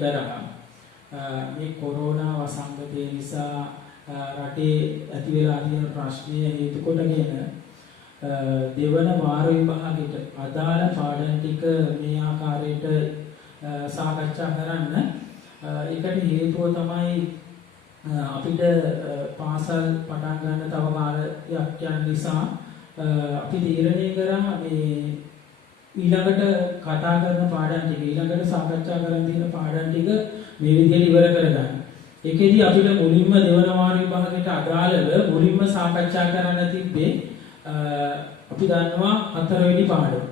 කරා මේ කොරෝනා වසංගතය නිසා රටේ ඇති වෙලා තියෙන ප්‍රශ්නය හේතු කොටගෙන දෙවන වාර විභාගෙට අදාළ පාඩම් ටික මේ ආකාරයට සාකච්ඡා කරන්න. ඒකට හේතුව තමයි අපිට පාසල් පටන් ගන්න තව කාලයක් යන නිසා අපි තීරණය කරා මේ ඊළඟට කතා කරන පාඩම් ටික ඊළඟට සාකච්ඡා කරන්න තියෙන පාඩම් ටික මේ විදිහට ඉවර කරගන්න. ඒකෙදි අපිට මුලින්ම දෙවන වාර විභාගයට අදාළව මුලින්ම සාකච්ඡා කරන්න තිබ්බේ අපි දන්නවා හතරවෙනි පාඩම.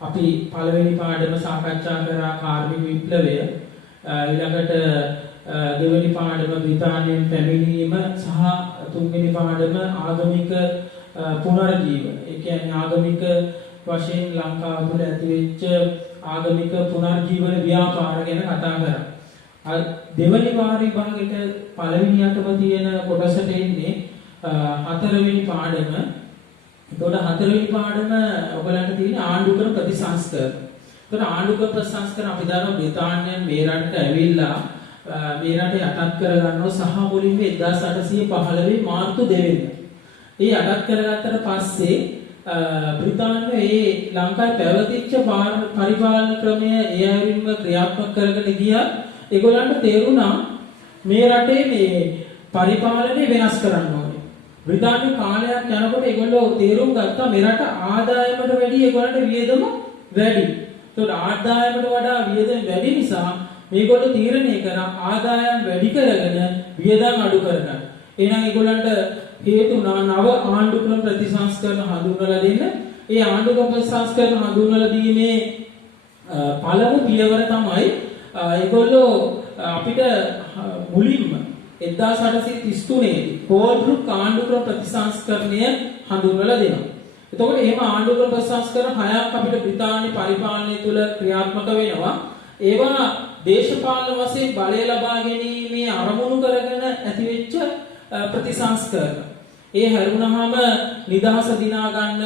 අපි පළවෙනි පාඩම සාකච්ඡා කරා කාර්මික විප්ලවය. ඊළඟට දෙවෙනි පාඩම බ්‍රිතාන්‍යයෙන් පැමිණීම සහ තුන්වෙනි පාඩම ආගමික පුනර්ජීවන. ඒ කියන්නේ ආගමික වශයෙන් ලංකාව තුළ ඇතිවෙච්ච ආගමික පුනර්ජීවන ව්‍යාපාර ගැන කතා කරා. දෙවෙනි වාර විභාගෙට පළවෙනියටම තියෙන කොටසට එන්නේ හතරවෙනි පාඩම. එතකොට හතරවෙනි පාඩම ඔයගලන්ට තියෙන ආණ්ඩුක්‍රම ප්‍රතිසංස්කරණ. එතකොට ආණ්ඩුක්‍රම ප්‍රතිසංස්කරණ අපි දන්නවා බ්‍රිතාන්‍යයෙන් මේ රටට ඇවිල්ලා මේ රට යටත් කරගන්නවා සහ මුලින්ම 1815 මාර්තු 2 වෙනිදා. ඒ යටත් කරගත්තට පස්සේ බ්‍රිතාන්‍යය ඒ ලංකාවේ පැවතිච්ච පරිපාලන ක්‍රමය ඒ අයුරින්ම ක්‍රියාත්මක කරගෙන ගියා. ඒගොල්ලන්ට තේරුණා මේ රටේ මේ පරිපාලනය වෙනස් කරන්න ඕනේ. බ්‍රිතාන්‍ය කාලයක් යනකොට ඒගොල්ලෝ තේරුම් ගත්තා මේ රට ආදායමට වැඩි ඒගොල්ලන්ට වියදම වැඩි. ඒතකොට ආදායමට වඩා වියදම වැඩි නිසා මේගොල්ලෝ තීරණය කරා ආදායම් වැඩි කරගෙන වියදම් අඩු කරගන්න. එහෙනම් ඒගොල්ලන්ට හේතු වුණා නව ආණ්ඩුක්‍රම ප්‍රතිසංස්කරණ හඳුන්වලා දෙන්න. ඒ ආණ්ඩුක්‍රම ප්‍රතිසංස්කරණ හඳුන්වලා දීමේ පළමු පියවර තමයි ඒගොල්ලෝ අපිට මුලින්ම 1833 කෝල්බ්රුක් ආණ්ඩුක්‍රම ප්‍රතිසංස්කරණය හඳුන්වලා දෙනවා. එතකොට එහෙම ආණ්ඩුක්‍රම ප්‍රතිසංස්කරණ හයක් අපිට බ්‍රිතාන්‍ය පරිපාලනය තුළ ක්‍රියාත්මක වෙනවා. ඒවා දේශපාලන වශයෙන් බලය ලබා ගැනීමේ අරමුණු කරගෙන ඇතිවෙච්ච ප්‍රතිසංස්කරණ. ඒ හැරුණාම නිදහස දිනා ගන්න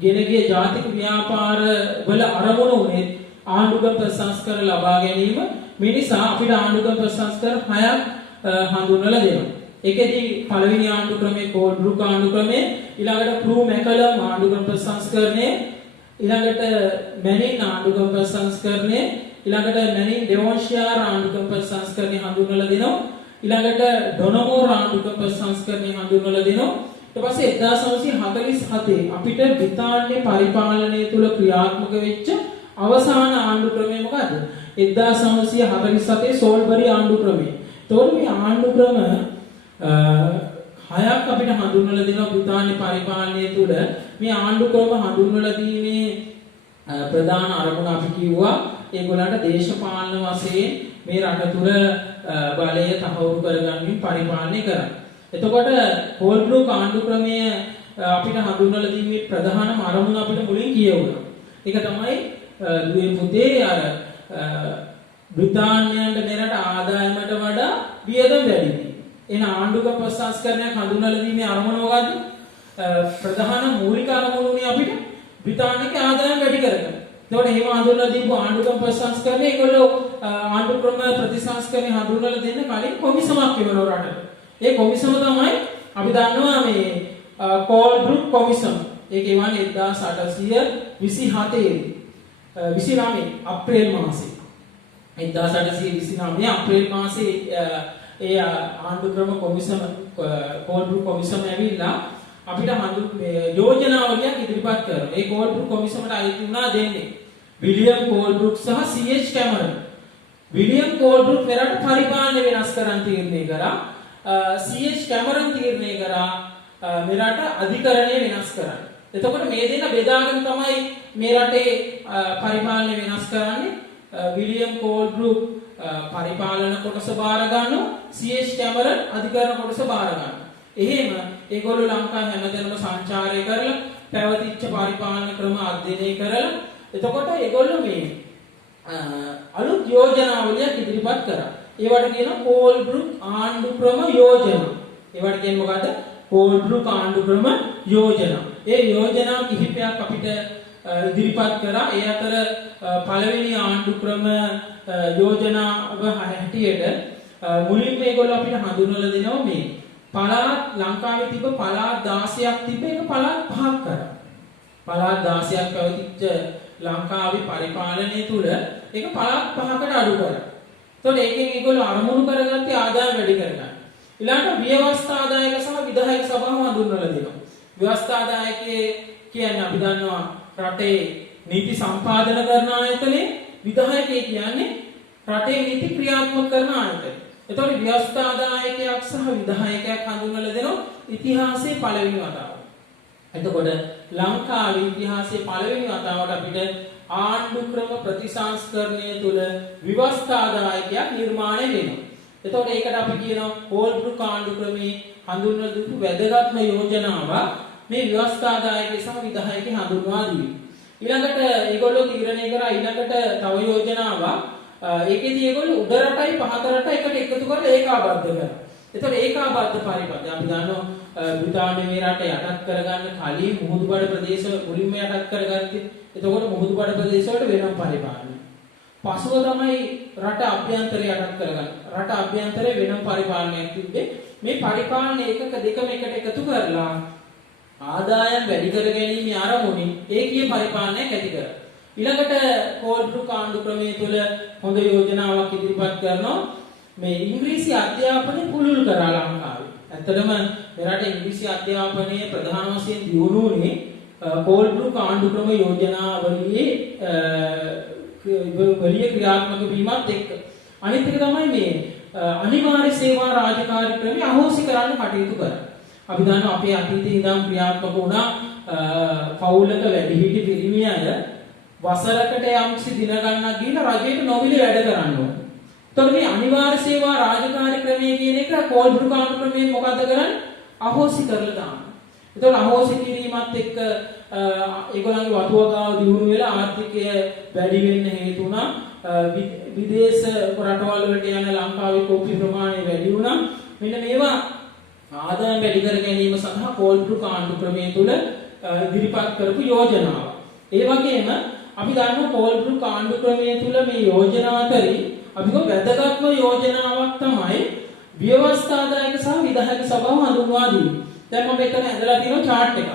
ගෙන ගිය ජාතික ව්‍යාපාර වල අරමුණු උනේ ආණ්ඩුක්‍රම ප්‍රතිසංස්කරණ ලබා ගැනීම. මේ නිසා අපිට ආණ්ඩුක්‍රම ප්‍රතිසංස්කරණ හයක් හඳුන්වලා දෙනවා. ඒකෙදි පළවෙනි ආණ්ඩුක්‍රමයේ කෝල්බ්රුක් ආණ්ඩුක්‍රමය, ඊළඟට ප්ලූ මැකලම් ආණ්ඩුක්‍රම ප්‍රතිසංස්කරණය, ඊළඟට මැනින් ආණ්ඩුක්‍රම ප්‍රතිසංස්කරණය, ඊළඟට මැනින් ඩෙවොන්ෂියාර් ආණ්ඩුක්‍රම ප්‍රතිසංස්කරණය හඳුන්වලා දෙනවා. ඊළඟට ඩොනමෝර් ආණ්ඩුක්‍රම ප්‍රතිසංස්කරණය හඳුන්වලා දෙනවා. ඊට පස්සේ 1947 අපිට බ්‍රිතාන්‍ය පරිපාලනය තුළ ක්‍රියාත්මක වෙච්ච අවසාන ආණ්ඩුක්‍රමය මොකද්ද? 1947 සෝල්බරි ආණ්ඩුක්‍රමය. එතකොට මේ ආණ්ඩුක්‍රම හයක් අපිට හඳුන්වලා දෙනවා බ්‍රිතාන්‍ය පරිපාලනය තුළ. මේ ආණ්ඩුක්‍රම හඳුන්වලා දීමේ ප්‍රධාන අරමුණ අපි කිව්වා ඒගොල්ලන්ට දේශපාලන වශයෙන් මේ රට තුළ බලය තහවුරු කරගන්නමින් පරිපාලනය කරා. එතකොට කෝල්බ්රුක් ආණ්ඩුක්‍රමය අපිට හඳුන්වලා දීමේ ප්‍රධානම අරමුණ අපිට මුලින් කියවුණා. ඒක තමයි දුවේ පුතේ අර බ්‍රිතාන්‍යයන්ට මෙරට ආදායමට වඩා වියදම් වැඩි වීම. එන ආණ්ඩුක්‍රම ප්‍රතිසංස්කරණයක් හඳුන්වලා දීමේ අරමුණ මොකද්ද? ප්‍රධාන මූලික අරමුණ උනේ අපිට බ්‍රිතාන්‍යගේ ආදායම වැඩි කරගන්න. ඒකට එහෙම හඳුන්වලා දීපු ආණ්ඩුක්‍රම ප්‍රතිසංස්කරණය ඒගොල්ලෝ ආණ්ඩුක්‍රම ප්‍රතිසංස්කරණය හඳුන්වලා දෙන්න කලින් කොමිසමක් වෙනවා රටට. ඒ කොමිසම තමයි අපි දන්නවා මේ කෝල්බ්රුක් කොමිසම. ඒක එවන්නේ 1827 අප්‍රේල් මාසේ. 1829 අප්‍රේල් මාසේ ඒ ආණ්ඩුක්‍රම කොමිසම කෝල්බ්රුක් කොමිසම ඇවිල්ලා අපිට යෝජනාවලියක් ඉදිරිපත් කරනවා. ඒ කෝල්බ්රුක් කොමිසමට අයිති වුණා දෙන්නේ විලියම් කෝල්බ්රුක් සහ සී.එච්. කැමරන්. විලියම් කෝල්බ්රුක් මෙරට පරිපාලනය වෙනස් කරන්න තීරණය කරා. සී.එච්. කැමරන් තීරණය කරා මෙරට අධිකරණය වෙනස් කරන්න. එතකොට මේ දෙන්න බෙදාගෙන තමයි මේ රටේ පරිපාලනය වෙනස් කරන්නේ. විලියම් කෝල්බ්රුක් පරිපාලන කොටස බාර ගන්නවා. සී.එච්. කැමරන් අධිකරණ කොටස බාර ගන්නවා. එහෙම ඒගොල්ලෝ ලංකාවේ හැමදැනම සංචාරය කරලා පැවතිච්ච පරිපාලන ක්‍රම අධ්‍යයනය කරලා එතකොට ඒගොල්ලෝ මේ අලුත් යෝජනාවලියක් ඉදිරිපත් කරා. ඒවට කියනවා කෝල්බ්රුක් ආණ්ඩුක්‍රම යෝජනා. ඒවට කියන්නේ මොකද්ද? කෝල්බ්රුක් ආණ්ඩුක්‍රම යෝජනා. ඒ යෝජනා කිහිපයක් අපිට ඉදිරිපත් කරා. ඒ අතර පළවෙනි ආණ්ඩු ක්‍රම යෝජනාව හැටියට මුලින්ම මේගොල්ලෝ අපිට හඳුන්වලා දෙනවා මේ පළාත් ලංකාවේ තිබ්බ පළාත් 16ක් තිබ්බ එක පළාත් 5ක් කරා. පළාත් 16ක් පැවතිච්ච ලංකාවේ පරිපාලනය තුල ඒක පළාත් 5කට අඩු කරා. එතකොට ඒකෙන් ඒගොල්ලෝ අරමුණු කරගත්තේ ආදායම වැඩි කරගන්න. ඊළඟට ව්‍යවස්ථාදායක සහ විධායක සභාව හඳුන්වලා දෙනවා. ව්‍යවස්ථාදායකයේ කියන්නේ අපි දන්නවා රටේ නීති සම්පාදන කරන ආයතනේ, විධායකයේ කියන්නේ රටේ නීති ක්‍රියාත්මක කරන ආයතනය. එතකොට ව්‍යවස්ථාදායකයක් සහ විධායකයක් හඳුන්වලා දෙනවා ඉතිහාසයේ පළවෙනි වතාවට. එතකොට ලංකාවේ ඉතිහාසයේ පළවෙනි වතාවට අපිට ආණ්ඩු ක්‍රම ප්‍රතිසංස්කරණය තුළ ව්‍යවස්ථාදායකයක් නිර්මාණය වෙනවා. එතකොට ඒකට අපි කියනවා හෝල්බ්‍රූක් ආණ්ඩු ක්‍රමයේ හඳුන්වලා දුන්නු වැදගත්ම යෝජනාවක් මේ ව්‍යවස්ථාදායකය සහ විධායකය හඳුන්වා දීම. ඊළඟට ඒගොල්ලෝ තීරණය කරා ඊළඟට තව යෝජනාවක්. ඒකෙදී ඒගොල්ලෝ උඩ රටයි පහත රටයි එකට එකතු කරලා ඒකාබද්ධ කරා. එතකොට ඒකාබද්ධ පරිපථය අපි දන්නවා බ්‍රිතාන්‍ය මේ රට යටත් කරගන්න කලින් මුහුදුබඩ ප්‍රදේශ මුලින්ම යටත් කරගත්තේ. එතකොට මුහුදුබඩ ප්‍රදේශ වලට වෙනම පරිපාලනය. පසුව තමයි රට අභ්‍යන්තරය යටත් කරගන්න. රට අභ්‍යන්තරයේ වෙනම පරිපාලනයක් තිබ්බේ. මේ පරිපාලන ඒකක දෙකම එකට එකතු කරලා ආදායම් වැඩි කර ගැනීම ආරමුණින් ඒකීය පරිපාලනයක් ඇති කරා. ඊළඟට හෝල්බ්‍රූක් ආණ්ඩු ක්‍රමයේ තුල හොඳ යෝජනාවක් ඉදිරිපත් කරනවා මේ ඉංග්‍රීසි අධ්‍යාපනය පුළුල් කරා ලංකාවේ. ඇත්තටම මෙරට ඉංග්‍රීසි අධ්‍යාපනය ප්‍රධාන වශයෙන් දියුණු වුණේ හෝල්බ්‍රූක් ආණ්ඩු ක්‍රම යෝජනාවලියේ වලිය ක්‍රියාත්මක වීමත් එක්ක. අනිත් එක තමයි මේ අනිවාර්ය සේවා රාජකාරී ක්‍රමය අහෝසි කරන්න කටයුතු කරා. අපි දන්නවා අපේ අතීතයේ ඉඳන් ක්‍රියාත්මක වුණා පවුලක වැඩිහිටි පිරිමි අය වසරකට යම්කිසි දින ගණනක් ගිහින් රජයට නොමිලේ වැඩ කරන්න ඕන. එතකොට මේ අනිවාර්ය සේවා රාජකාරී ක්‍රමය කියන එක හෝල්බ්‍රූක් ආණ්ඩු ක්‍රමයෙන් මොකද කරන්නේ? අහෝසි කරලා දානවා. එතකොට අහෝසි කිරීමත් එක්ක ඒගොල්ලන්ගේ වතුවගාව දියුණු වෙලා ආර්ථිකය වැඩි වෙන්න හේතු වුණා. විදේශ රටවල් වලට යන ලංකාවේ කොපි ප්‍රමාණය වැඩි වුණා. මෙන්න මේවා ආදායම් වැඩි කර ගැනීම සඳහා හෝල්බ්‍රූක් ආණ්ඩු ක්‍රමය තුල ඉදිරිපත් කරපු යෝජනාවක්. ඒ වගේම අපි දන්නවා හෝල්බ්‍රූක් ආණ්ඩු ක්‍රමය තුල මේ යෝජනා අතරින් අපි වැදගත්ම යෝජනාවක් තමයි ව්‍යවස්ථාදායක සහ විධායක සභාව හඳුන්වා දීම. දැන් මම මෙතන ඇඳලා තියෙනවා chart එකක්.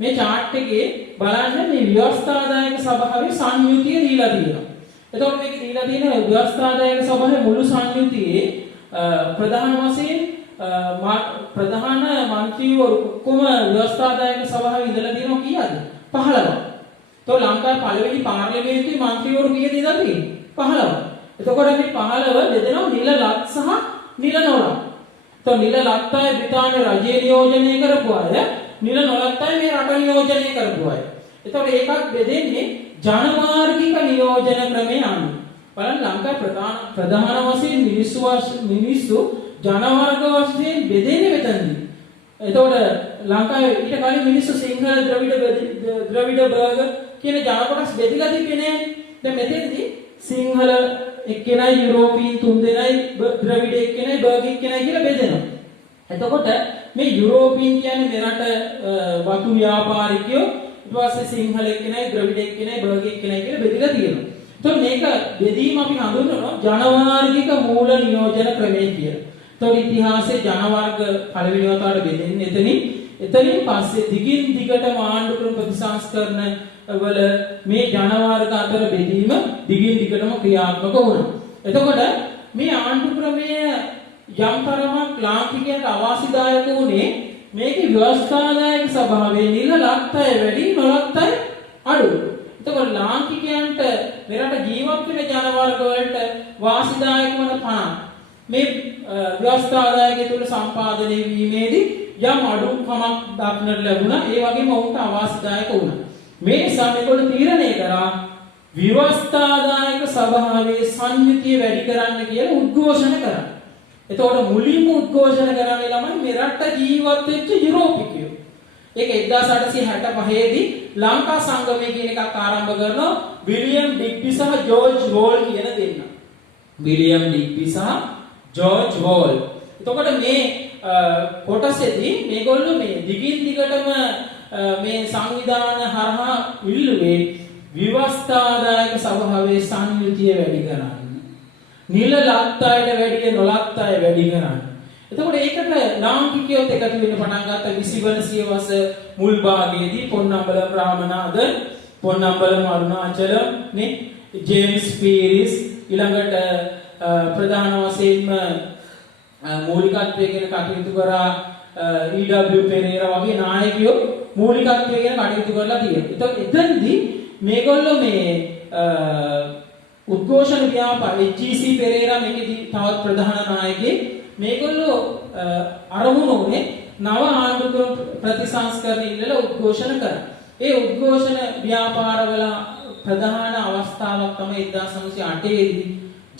මේ chart එකේ බලන්න මේ ව්‍යවස්ථාදායක සභාවේ සංයුතිය දීලා තියෙනවා. එතකොට මේක දීලා තියෙන ව්‍යවස්ථාදායක සභාවේ මුළු සංයුතියේ ප්‍රධාන වශයෙන් ප්‍රධාන මන්ත්‍රීවරු ඔක්කොම ව්‍යවස්ථාදායක සභාවේ ඉඳලා තියෙනවා කීයද? 15. તો ලංකාවේ පළවෙනි පාර්ලිමේන්තුවේ මන්ත්‍රීවරු කීයද ඉඳලා තියෙන්නේ? 15. එතකොට මේ 15 බෙදෙනවා නිල ලත් සහ නිල නොලත්. તો නිල ලත් අය බ්‍රිතාන්‍ය රජය නියෝජනය කරපු අය, නිල නොලත් අය මේ රට නියෝජනය කරපු අය. එතකොට ඒකත් බෙදෙන්නේ ජනමාර්ගික නියෝජන ක්‍රමයේ අනුව. බලන්න ලංකාවේ ප්‍රධාන වශයෙන් මිනිස්සු ජනවර්ග වශයෙන් බෙදෙන්නේ මෙතනදී. එතකොට ලංකාවේ ඊට කලින් මිනිස්සු සිංහල ද්‍රවිඩ බර්ග කියන ජන කොටස් බෙදලා තිබෙන්නේ නැහැ. දැන් මෙතෙන්දී සිංහල එක්කෙනයි යුරෝපීන් තුන් දෙනයි ද්‍රවිඩ එක්කෙනයි බර්ග එක්කෙනයි කියලා බෙදෙනවා. එතකොට මේ යුරෝපීන් කියන්නේ මෙරට වතු ව්‍යාපාරිකයෝ, ඊට පස්සේ සිංහල එක්කෙනයි ද්‍රවිඩ එක්කෙනයි බර්ග එක්කෙනයි කියලා බෙදලා තියෙනවා. එතකොට මේක බෙදීම අපි හඳුන්වනවා ජනවාර්ගික මූල නියෝජන ක්‍රමය කියලා. එතකොට ඉතිහාසයේ ජනවර්ග පළවෙනි වතාවට බෙදෙන්නේ එතනින් පස්සේ දිගින් දිගටම ආණ්ඩු ක්‍රම ප්‍රතිසංස්කරණ වල මේ ජනවර්ග අතර බෙදීම දිගින් දිගටම ක්‍රියාත්මක වුණා. එතකොට මේ ආණ්ඩු ක්‍රමය යම් තරමක් ලාංකිකයන්ට අවාසිදායක වුණේ මේකේ ව්‍යවස්ථාදායක ස්වභාවයේ නිල ලක්තය වැඩි නොලක්තය අඩු. එතකොට ලාංකිකයන්ට මෙරට ජීවත් වෙන ජනවර්ග වලට වාසිදායක වන පණ මේ ව්‍යවස්ථාදායකය තුළ සම්පාදනය වීමේදී යම් අඩුකමක් දක්නට ලැබුණා. ඒ වගේම ඔවුන්ට අවාසිදායක වුණා. මේ නිසා මේගොල්ලෝ තීරණය කරා ව්‍යවස්ථාදායක සභාවේ සංයුතිය වැඩි කරන්න කියලා උද්ඝෝෂණ කරා. එතකොට මුලින්ම උද්ඝෝෂණ කරන්නේ ළමයි මෙරට ජීවත් වෙච්ච යුරෝපිකයෝ. ඒක 1865 දී ලංකා සංගමය කියන එකක් ආරම්භ කරනවා විලියම් ඩිග්බි සහ ජෝර්ජ් වෝල් කියන දෙන්නා. විලියම් ඩිග්බි සහ ජෝර්ජ් වෝල්. එතකොට මේ කොටසේදී මේගොල්ලෝ මේ දිගින් දිගටම මේ සංවිධාන හරහා ඉල්ලුවේ විවස්ථාදායක සභාවේ සංයුතිය වැඩි කරන්න. නිල ලත් අයට වැඩිය නොලත් අය වැඩි කරන්න. එතකොට ඒකට ලාංකිකයොත් එකතු වෙන්න පටන් ගත්ත 20 වන සියවස මුල් භාගයේදී පොන්නම්බලම් රාමනාදන්, පොන්නම්බලම් අරුණාචලම් නේ, ජේම්ස් පීරිස් ඊළඟට ප්‍රධාන වශයෙන්ම මූලිකත්වයෙන් කටයුතු කරා ඊ.ඩබ්ලිව් පෙරේරා වගේ නායකයෝ මූලිකත්වයෙන් කටයුතු කරලා තියෙනවා. ඒතකොට එතනදී මේගොල්ලෝ මේ උද්ඝෝෂණ ව්‍යාපාර එච්.සී. පෙරේරා මේකෙදි තවත් ප්‍රධාන නායකයෙක් මේගොල්ලෝ අරමුණු උනේ නව ආණ්ඩුක්‍රම ප්‍රතිසංස්කරණ ඉල්ලලා උද්ඝෝෂණ කරා. ඒ උද්ඝෝෂණ ව්‍යාපාරවල ප්‍රධාන අවස්ථාවක් තමයි 1908 දී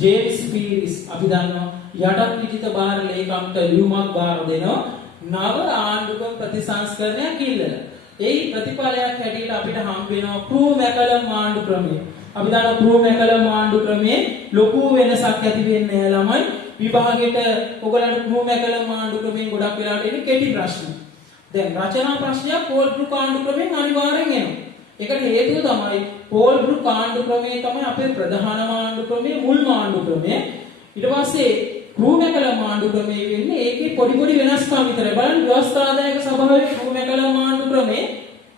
ජේම්ස් පීරිස් අපි දන්නවා යටත් විජිත බාර ලේකම්ට ලියුමක් බාර දෙනවා නව ආණ්ඩුක්‍රම ප්‍රතිසංස්කරණයක් ඉල්ලලා. ඒ ප්‍රතිඵලයක් හැටියට අපිට හම්බ වෙනවා ප්‍රූ මැකලම් ආණ්ඩුක්‍රමය. අපි දන්නවා ප්‍රූ මැකලම් ආණ්ඩුක්‍රමයේ ලොකු වෙනසක් ඇති වෙන්නේ ළමයි විභාගෙට ඔයගලන්ට ප්‍රූ මැකලම් ආණ්ඩුක්‍රමයෙන් ගොඩක් වෙලාවට එන්නේ කෙටි ප්‍රශ්න. දැන් රචනා ප්‍රශ්නයක් පෝල් බෘක් ආණ්ඩුක්‍රමයෙන් අනිවාර්යෙන් එනවා. ඒකට හේතුව තමයි පෝල් බෘක් ආණ්ඩුක්‍රමයේ තමයි අපේ ප්‍රධානම ආණ්ඩුක්‍රමයේ මුල්ම ආණ්ඩුක්‍රමය. ඊට පස්සේ ප්‍රූ මැකලම් ආණ්ඩුක්‍රමයේ වෙන්නේ ඒකේ පොඩි පොඩි වෙනස්කම් විතරයි. බලන්න ව්‍යවස්ථාදායක සභාවේ ප්‍රූ මැකලම් ආණ්ඩුක්‍රමයේ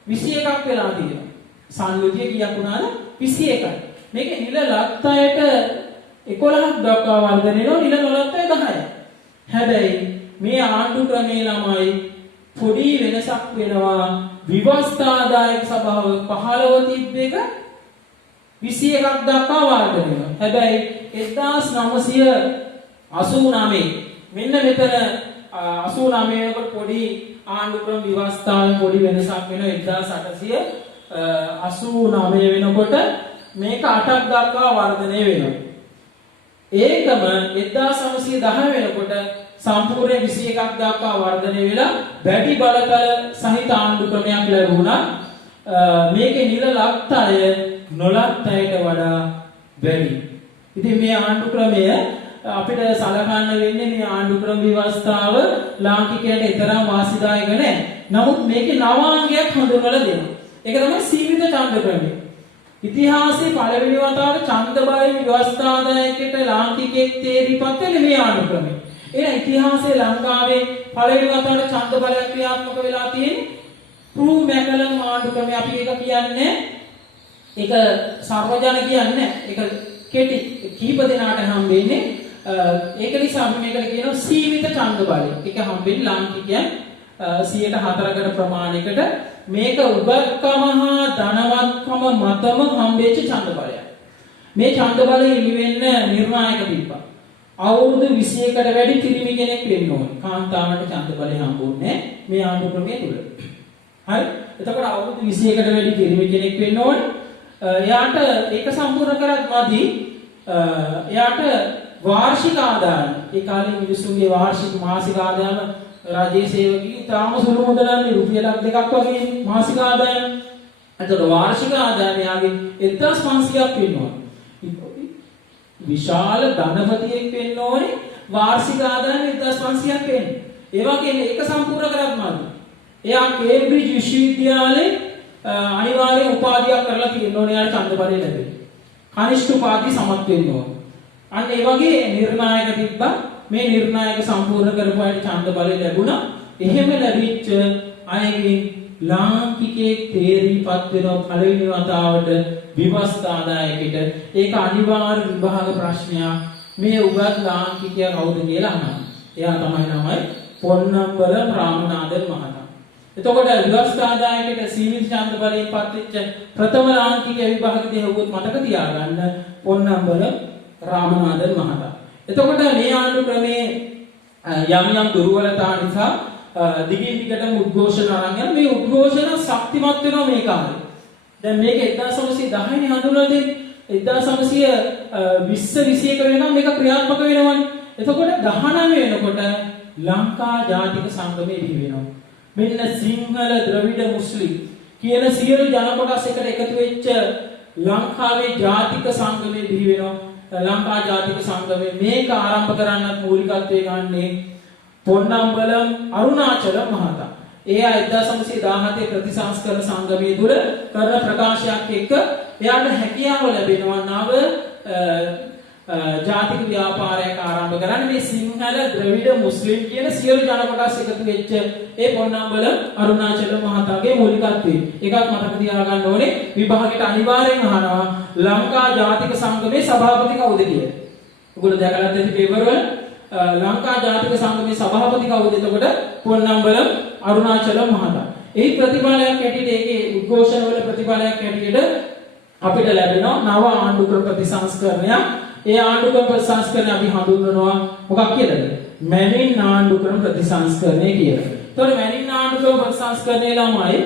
21ක් වෙලා තියෙනවා. සංයුතිය කීයක් වුණාද? 21යි. මේකේ නිල ලත් අයට 11ක් දක්වා වර්ධනය වෙනවා, නිල නොලත් අය 10යි. හැබැයි මේ ආණ්ඩුක්‍රමයේ ළමයි පොඩි වෙනසක් වෙනවා. විවස්ථාදායක සභාව 15 තිබ්බ එක 21ක් දක්වා වර්ධනය වෙනවා. හැබැයි 1989 මෙන්න මෙතන 89 වෙනකොට පොඩි ආණ්ඩුක්‍රම විවස්ථාවේ පොඩි වෙනසක් වෙනවා. 1889 වෙනකොට මේක 8ක් දක්වා වර්ධනය වෙනවා. ඒකම 1910 වෙනකොට සම්පූර්ණ 21ක් දක්වා වර්ධනය වෙලා වැඩි බලතල සහිත ආණ්ඩුක්‍රමයක් ලැබුණා. මේකේ නිල ලත් අය නොලත් අයට වඩා වැඩි. ඉතින් මේ ආණ්ඩුක්‍රමය අපිට සලකන්න වෙන්නේ මේ ආණ්ඩුක්‍රම ව්‍යවස්ථාව ලාංකිකයන්ට තරම් වාසිදායක නැහැ. නමුත් මේකේ නවාංගයක් හඳුන්වලා දෙනවා. ඒක තමයි සීමිත ඡන්ද ක්‍රමය. ඉතිහාසයේ පළවෙනි වතාවට ඡන්ද බල ව්‍යවස්ථාදායකයට ලාංකිකයෙක් තේරිපත් වෙන්නේ මේ ආණ්ඩුක්‍රමය. එහෙනම් ඉතිහාසයේ ලංකාවේ පළවෙනි වතාවට ඡන්ද බලයක් ක්‍රියාත්මක වෙලා තියෙන්නේ ප්‍රූ මැකලම් ආණ්ඩුක්‍රමය. අපි ඒක කියන්නේ ඒක සර්වජන කියන්නේ ඒක කෙටි කීප දෙනාට හම්බෙන්නේ. ඒක නිසා අපි මේකට කියනවා සීමිත ඡන්ද බලය. ඒක හම්බෙන්නේ ලාංකිකයන් 104කට ප්‍රමාණයකට. මේක උගත්කම හා ධනවත්කම මතම හම්බෙච්ච ඡන්ද බලයක්. මේ ඡන්ද බලය ඉවෙන්න නිර්ණායක තිබ්බා. අවුරුදු 21කට වැඩි පිරිමි කෙනෙක් වෙන්න ඕනේ. කාන්තාවන්ට ඡන්ද බලය හම්බුන්නේ මේ ආණ්ඩුක්‍රමයේ තුල. හරි? එතකොට අවුරුදු 21කට වැඩි පිරිමි කෙනෙක් වෙන්න ඕනේ. එයාට ඒක සම්පූර්ණ කරත් මදි. එයාට වාර්ෂික ආදායම ඒ කාලේ මිනිසුන්ගේ වාර්ෂික මාසික ආදායම රාජ්‍ය සේවකයන් තාම සුළු මුදලන්නේ රුපියලක් දෙකක් වගේ මාසික ආදායම. එතකොට වාර්ෂික ආදායම යාගේ 1500ක් වෙනවා. විශාල ධනපතියෙක් වෙන්න ඕනේ වාර්ෂික ආදායම 1500ක් වෙන්න. ඒ වගේ ඒක සම්පූර්ණ කරත් මදි. එයා කේම්බ්‍රිජ් විශ්වවිද්‍යාලේ අනිවාර්ය උපාධියක් කරලා තියෙන්න ඕනේ. යාට ඡන්ද බලය ලැබෙන්නේ. කනිෂ්ඨ උපාධිය සමත් වෙන්න ඕනේ. අන්න ඒ වගේ නිර්ණායක තිබ්බා. මේ නිර්ණායක සම්පූර්ණ කරපු අයට ඡන්ද බලය ලැබුණා. එහෙම ලැබිච්ච අයගෙන් ලාංකිකයෙක් තේරීපත් වෙනවා පළවෙනි වතාවට විවස්ථාදායකයට. ඒක අනිවාර්ය විභාග ප්‍රශ්නයක්. මේ උගත් ලාංකිකයා කවුද කියලා අහනවා. එයා තමයි පොන්නම්බලම් රාමනාදන් මහතා. එතකොට විවස්ථාදායකයට සීමිත ඡන්ද බලයෙන් පත්වෙච්ච ප්‍රථම ලාංකික විභාගදී හවුවොත් මතක තියාගන්න පොන්නම්බලම් රාමනාදන් මහතා. එතකොට මේ ආණ්ඩුක්‍රමේ යම් දුර්වලතා නිසා දිගින් දිගටම උද්ඝෝෂණ අරන් යන මේ උද්ඝෝෂණ ශක්තිමත් වෙනවා මේ කාලේ. දැන් මේක 1910 නේ හඳුන්වලා දෙන්නේ. 1920 වෙනවා මේක ක්‍රියාත්මක වෙනවනේ. එතකොට 19 වෙනකොට ලංකා ජාතික සංගමය බිහි වෙනවා. මෙන්න සිංහල ද්‍රවිඩ මුස්ලිම් කියන සියලු ජන කොටස් එකට එකතු වෙච්ච ලංකාවේ ජාතික සංගමය බිහි වෙනවා. ලංකා ජාතික සංගමය මේක ආරම්භ කරන්නත් මූලිකත්වයේ ගන්නේ පොන්නම්බලම් අරුණාචලම් මහතා. ඒ 1917 ප්‍රතිසංස්කරණ සංගමයේ තුල කරන ප්‍රකාශයක් එක්ක එයාට හැකියාව ලැබෙනවා නව ජාතික ව්‍යාපාරයක් ආරම්භ කරන්න. මේ සිංහල ද්‍රවිඩ මුස්ලිම් කියන සියලු ජන කොටස් එකතු වෙච්ච ඒ පොන්නම්බල අරුණාචල මහතාගේ මූලිකත්වයේ. ඒකත් මතක තියාගන්න ඕනේ. විභාගයට අනිවාර්යෙන් අහනවා ලංකා ජාතික සංගමේ සභාපති කවුද කියලා. ඔයගොල්ලෝ දැකලා ඇති පේපර් වල ලංකා ජාතික සංගමේ සභාපති කවුද? එතකොට පොන්නම්බල අරුණාචල මහතා. ඒ ප්‍රතිඵලයක් ඇටියට ඒකේ උද්ඝෝෂණ වල ප්‍රතිඵලයක් ඇටියට අපිට ලැබෙනවා නව ආණ්ඩුක්‍රම ප්‍රතිසංස්කරණයක්. ඒ ආණ්ඩුක්‍රම ප්‍රතිසංස්කරණය අපි හඳුන්වනවා මොකක් කියලාද? මැනින් ආණ්ඩුක්‍රම ප්‍රතිසංස්කරණය කියලා. එතකොට මැනින් ආණ්ඩුක්‍රම ප්‍රතිසංස්කරණය ළමයි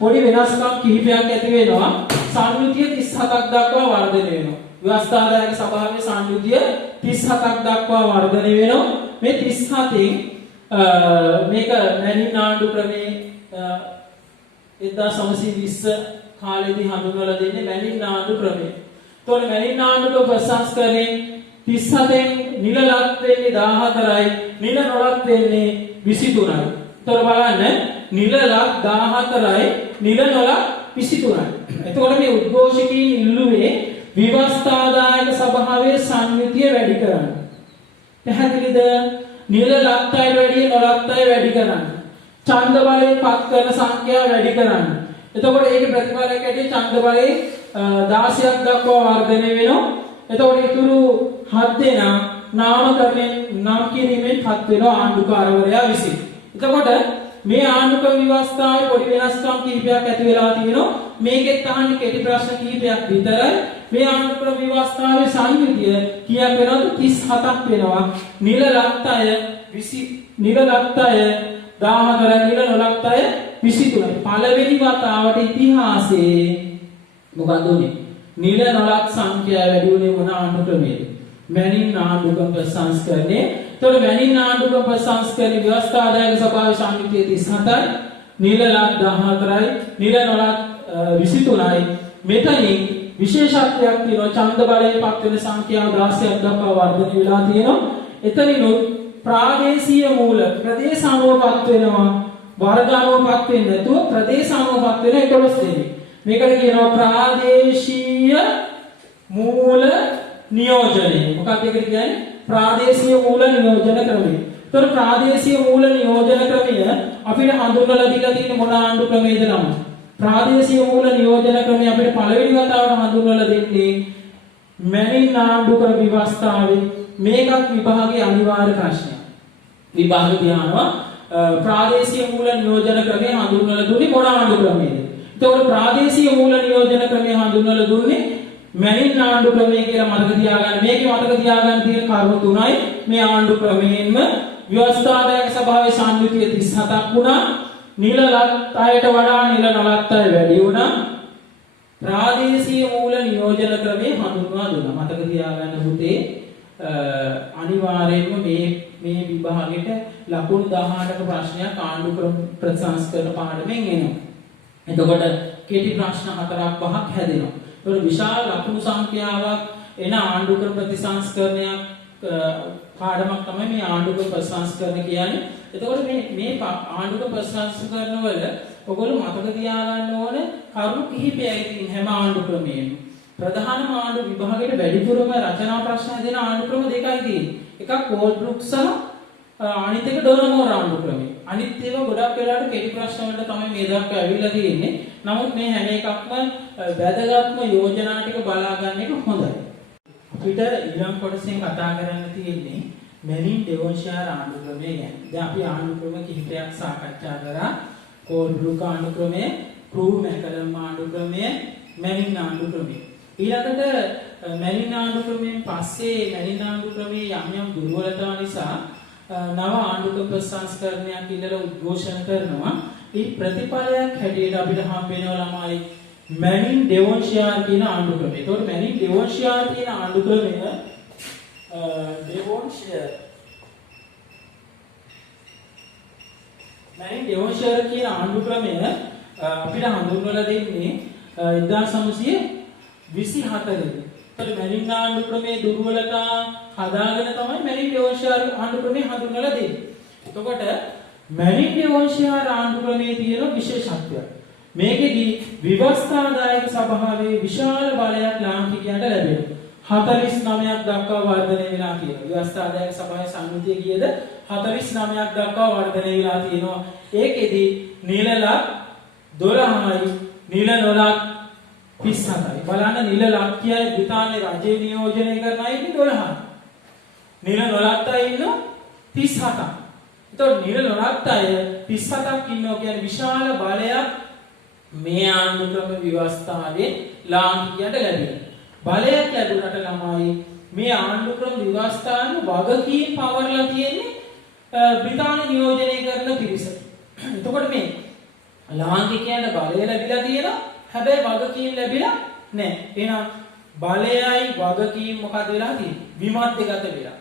පොඩි වෙනස්කම් කිහිපයක් ඇති වෙනවා. සංයුතිය 37ක් දක්වා වර්ධනය වෙනවා. ව්‍යවස්ථාදායක සභාවේ සංයුතිය 37ක් දක්වා වර්ධනය වෙනවා. මේ 37න් මේක මැනින් ආණ්ඩුක්‍රමේ 1920 කාලෙදී හඳුන්වලා දෙන්නේ මැනින් ආණ්ඩුක්‍රමය. එතකොට මැනින් ආණ්ඩුක්‍රම ප්‍රතිසංස්කරණයෙන් 37න් නිල ලක් වෙන්නේ 14යි, නිල නොලක් වෙන්නේ 23යි. එතකොට බලන්න නිල ලක් 14යි, නිල නොලක් 23යි. එතකොට මේ උද්ඝෝෂකීන් ඉල්ලුවේ විවස්ථාදායක සභාවේ සංයුතිය වැඩි කරන්න. පැහැදිලිද? නිල ලක්තයි වැඩි නොලක්තයි වැඩි කරන්න. ඡන්ද බලයෙන් පත් කරන සංඛ්‍යාව වැඩි කරන්න. එතකොට ඒකේ ප්‍රතිඵලයක් ඇටියෙ ඡන්ද බලයෙන් 16ක් දක්වා වර්ධනය වෙනවා. එතකොට ඊතුරු 7 දෙනා නාමකරණයෙන් නම් කිරීමෙන් පත් වෙනවා ආණ්ඩුකාරවරයා විසින්. එතකොට මේ ආණ්ඩුක්‍රම ව්‍යවස්ථාවේ පොඩි වෙනස්කම් කිහිපයක් ඇති වෙලා තියෙනවා. මේකෙත් අහන්නේ කෙටි ප්‍රශ්න කිහිපයක් විතරයි. මේ ආණ්ඩුක්‍රම ව්‍යවස්ථාවේ සංයුතිය කීයක් වෙනවද? 37ක් වෙනවා. නිල ලක්තය 20 නිල ලක්තය 14 නිල නොලක්තය 23යි. පළවෙනි වතාවට ඉතිහාසයේ මොකද උනේ? නිල නොලක් සංඛ්‍යාව වැඩි උනේ මොන ආණ්ඩුක්‍රමයේද? මැනින් ආණ්ඩුක්‍රම ප්‍රතිසංස්කරණය. එතකොට මැනින් ආණ්ඩුක්‍රම ප්‍රතිසංස්කරණයේ ව්‍යවස්ථාදායක සභාවේ සංයුතිය 37යි, නිල ලක් 14යි, නිල නොලක් 23යි. මෙතනින් විශේෂත්වයක් තියෙනවා. ඡන්ද බලයෙන් පත් වෙන සංඛ්‍යාව 16ක් දක්වා වර්ධනය වෙලා තියෙනවා. එතනිනුත් ප්‍රාදේශීය මූල ප්‍රදේශ අනුවපත් වෙනවා. වර්ග අනුවපත් වෙන්නේ නැතුව ප්‍රදේශ අනුවපත් වෙන 11 දෙනෙක්. මේකට කියනවා ප්‍රාදේශීය මූල නියෝජනය. මොකක්ද ඒකට කියන්නේ? ප්‍රාදේශීය මූල නියෝජන ක්‍රමය. ඒතර ප්‍රාදේශීය මූල නියෝජන ක්‍රමය අපිට හඳුන්වලා දීලා තියෙන මොන ආණ්ඩු ක්‍රමයේද නම්? ප්‍රාදේශීය මූල නියෝජන ක්‍රමය අපිට පළවෙනි වතාවට හඳුන්වලා දෙන්නේ මැනින් ආණ්ඩුක්‍රම ව්‍යවස්ථාවේ. මේකත් විභාගයේ අනිවාර්ය ප්‍රශ්නයක්. විභාග ධ්‍යානවා ප්‍රාදේශීය මූල නියෝජන ක්‍රමය හඳුන්වලා දුන්නේ මොන ආණ්ඩු ක්‍රමයේද? එතකොට ප්‍රාදේශීය මූල නියෝජන ක්‍රමය හඳුන්වලා දුන්නේ මැනින් ආණ්ඩු ක්‍රමය කියලා මතක තියාගන්න. මේකේ මතක තියාගන්න තියෙන කරුණු තුනයි. මේ ආණ්ඩු ක්‍රමයෙන්ම ව්‍යවස්ථාදායක සභාවේ සංයුතිය 37ක් වුණා. නිල ලක්තයට වඩා නිල නොලක්තය වැඩි වුණා. ප්‍රාදේශීය මූල නියෝජන ක්‍රමය හඳුන්වා දුන්නා. මතක තියාගන්න පුතේ. අනිවාර්යයෙන්ම මේ විභාගෙට ලකුණු 18ක ප්‍රශ්නයක් ආණ්ඩු ක්‍රම ප්‍රතිසංස්කරණ පාඩමෙන් එනවා. එතකොට කෙටි ප්‍රශ්න 4ක් 5ක් හැදෙනවා. ඒතකොට විශාල ලකුණු සංඛ්‍යාවක් එන ආණ්ඩු ක්‍රම ප්‍රතිසංස්කරණයක් පාඩමක් තමයි මේ ආණ්ඩු ක්‍රම ප්‍රතිසංස්කරණ කියන්නේ. එතකොට මේ ආණ්ඩු ක්‍රම ප්‍රතිසංස්කරණ වල ඔයගොල්ලෝ මතක තියාගන්න ඕන කරුණු කිහිපයයි තියෙන හැම ආණ්ඩු ක්‍රමයකම. ප්‍රධානම ආණ්ඩු විභාගයට වැඩිපුරම රචනා ප්‍රශ්න දෙන ආණ්ඩු ක්‍රම දෙකයි තියෙන්නේ. එකක් කෝල්බ්රුක් සහ අනිත් එක ඩොනමෝර් ආණ්ඩු ක්‍රමය. අනිත් ඒවා ගොඩක් වෙලාවට කෙටි ප්‍රශ්න වලට තමයි මේ දක්වා ඇවිල්ලා තියෙන්නේ. නමුත් මේ හැම එකක්ම වැදගත්ම යෝජනා ටික බලා ගන්න එක හොඳයි. අපිට ඊළඟ කොටසෙන් කතා කරන්න තියෙන්නේ මැනින් ඩෙවොන්ෂායර් ආණ්ඩු ක්‍රමය ගැන. දැන් අපි ආණ්ඩු ක්‍රම කිහිපයක් සාකච්ඡා කරා. කෝල්බ්රුක් ආණ්ඩු ක්‍රමය, ක්‍රූ මැකලම් ආණ්ඩු ක්‍රමය, මැනින් ආණ්ඩු ක්‍රමය. ඊළඟට මැනින් ආණ්ඩු ක්‍රමයෙන් පස්සේ මැනින් ආණ්ඩු ක්‍රමයේ යම් දුර්වලතා නිසා නව ආණ්ඩුක්‍රම ප්‍රතිසංස්කරණයක් ඉල්ලලා උද්ඝෝෂණ කරනවා. ඒ ප්‍රතිඵලයක් හැටියට අපිට හම්බ වෙනවා ළමයි මැනින් ඩෙවොන්ෂායර් කියන ආණ්ඩු ක්‍රමය. ඒතකොට මැනින් ඩෙවොන්ෂායර් කියන ආණ්ඩු ක්‍රමය මැනින් ඩෙවොන්ෂායර් කියන ආණ්ඩු ක්‍රමය අපිට හඳුන්වලා දෙන්නේ 1924 දී. මැනින් ආණ්ඩු ක්‍රමයේ දුර්වලතා හදාගෙන තමයි මැනින් ඩෙවොන්ෂායර් ආණ්ඩු ක්‍රමය හඳුන්වලා දෙන්නේ. එතකොට මැනින්ගේ වංශීය ආණ්ඩු ක්‍රමයේ තියෙන විශේෂත්වය. මේකෙදී විවස්ථාදායක සභාවේ විශාල බලයක් ලාංකිකයන්ට ලැබෙනවා. 49ක් දක්වා වර්ධනය වෙලා තියෙනවා. විවස්ථාදායක සභාවේ සංගතිය කීයද? 49ක් දක්වා වර්ධනය වෙලා තියෙනවා. ඒකෙදි නිලලක් 12යි, නිල නොලක් 37යි. බලන්න නිල ලක්කියයි බ්‍රිතාන්‍ය රජය නියෝජනය කරන අය ඉන්නේ 12යි. නිල නොලත් අය ඉන්නවා 37ක්. එතකොට නිල නොලත් අය 37ක් ඉන්නවා කියන්නේ විශාල බලයක් මේ ආණ්ඩු ක්‍රම ව්‍යවස්ථාවේ ලාංකිකයන්ට ලැබෙනවා. බලයක් ලැබුණට ළමයි මේ ආණ්ඩු ක්‍රම ව්‍යවස්ථාවේ වගකීම් පවර්ලා තියෙන්නේ බ්‍රිතාන්‍ය නියෝජනය කරන පිරිස. එතකොට මේ ලාංකිකයන්ට බලය ලැබිලා තියෙනවා. හැබැයි වගකීම් ලැබිලා නැහැ. එහෙනම් බලයයි වගකීම් මොකද වෙලා තියෙන්නේ? විමධ්‍යගත වෙලා.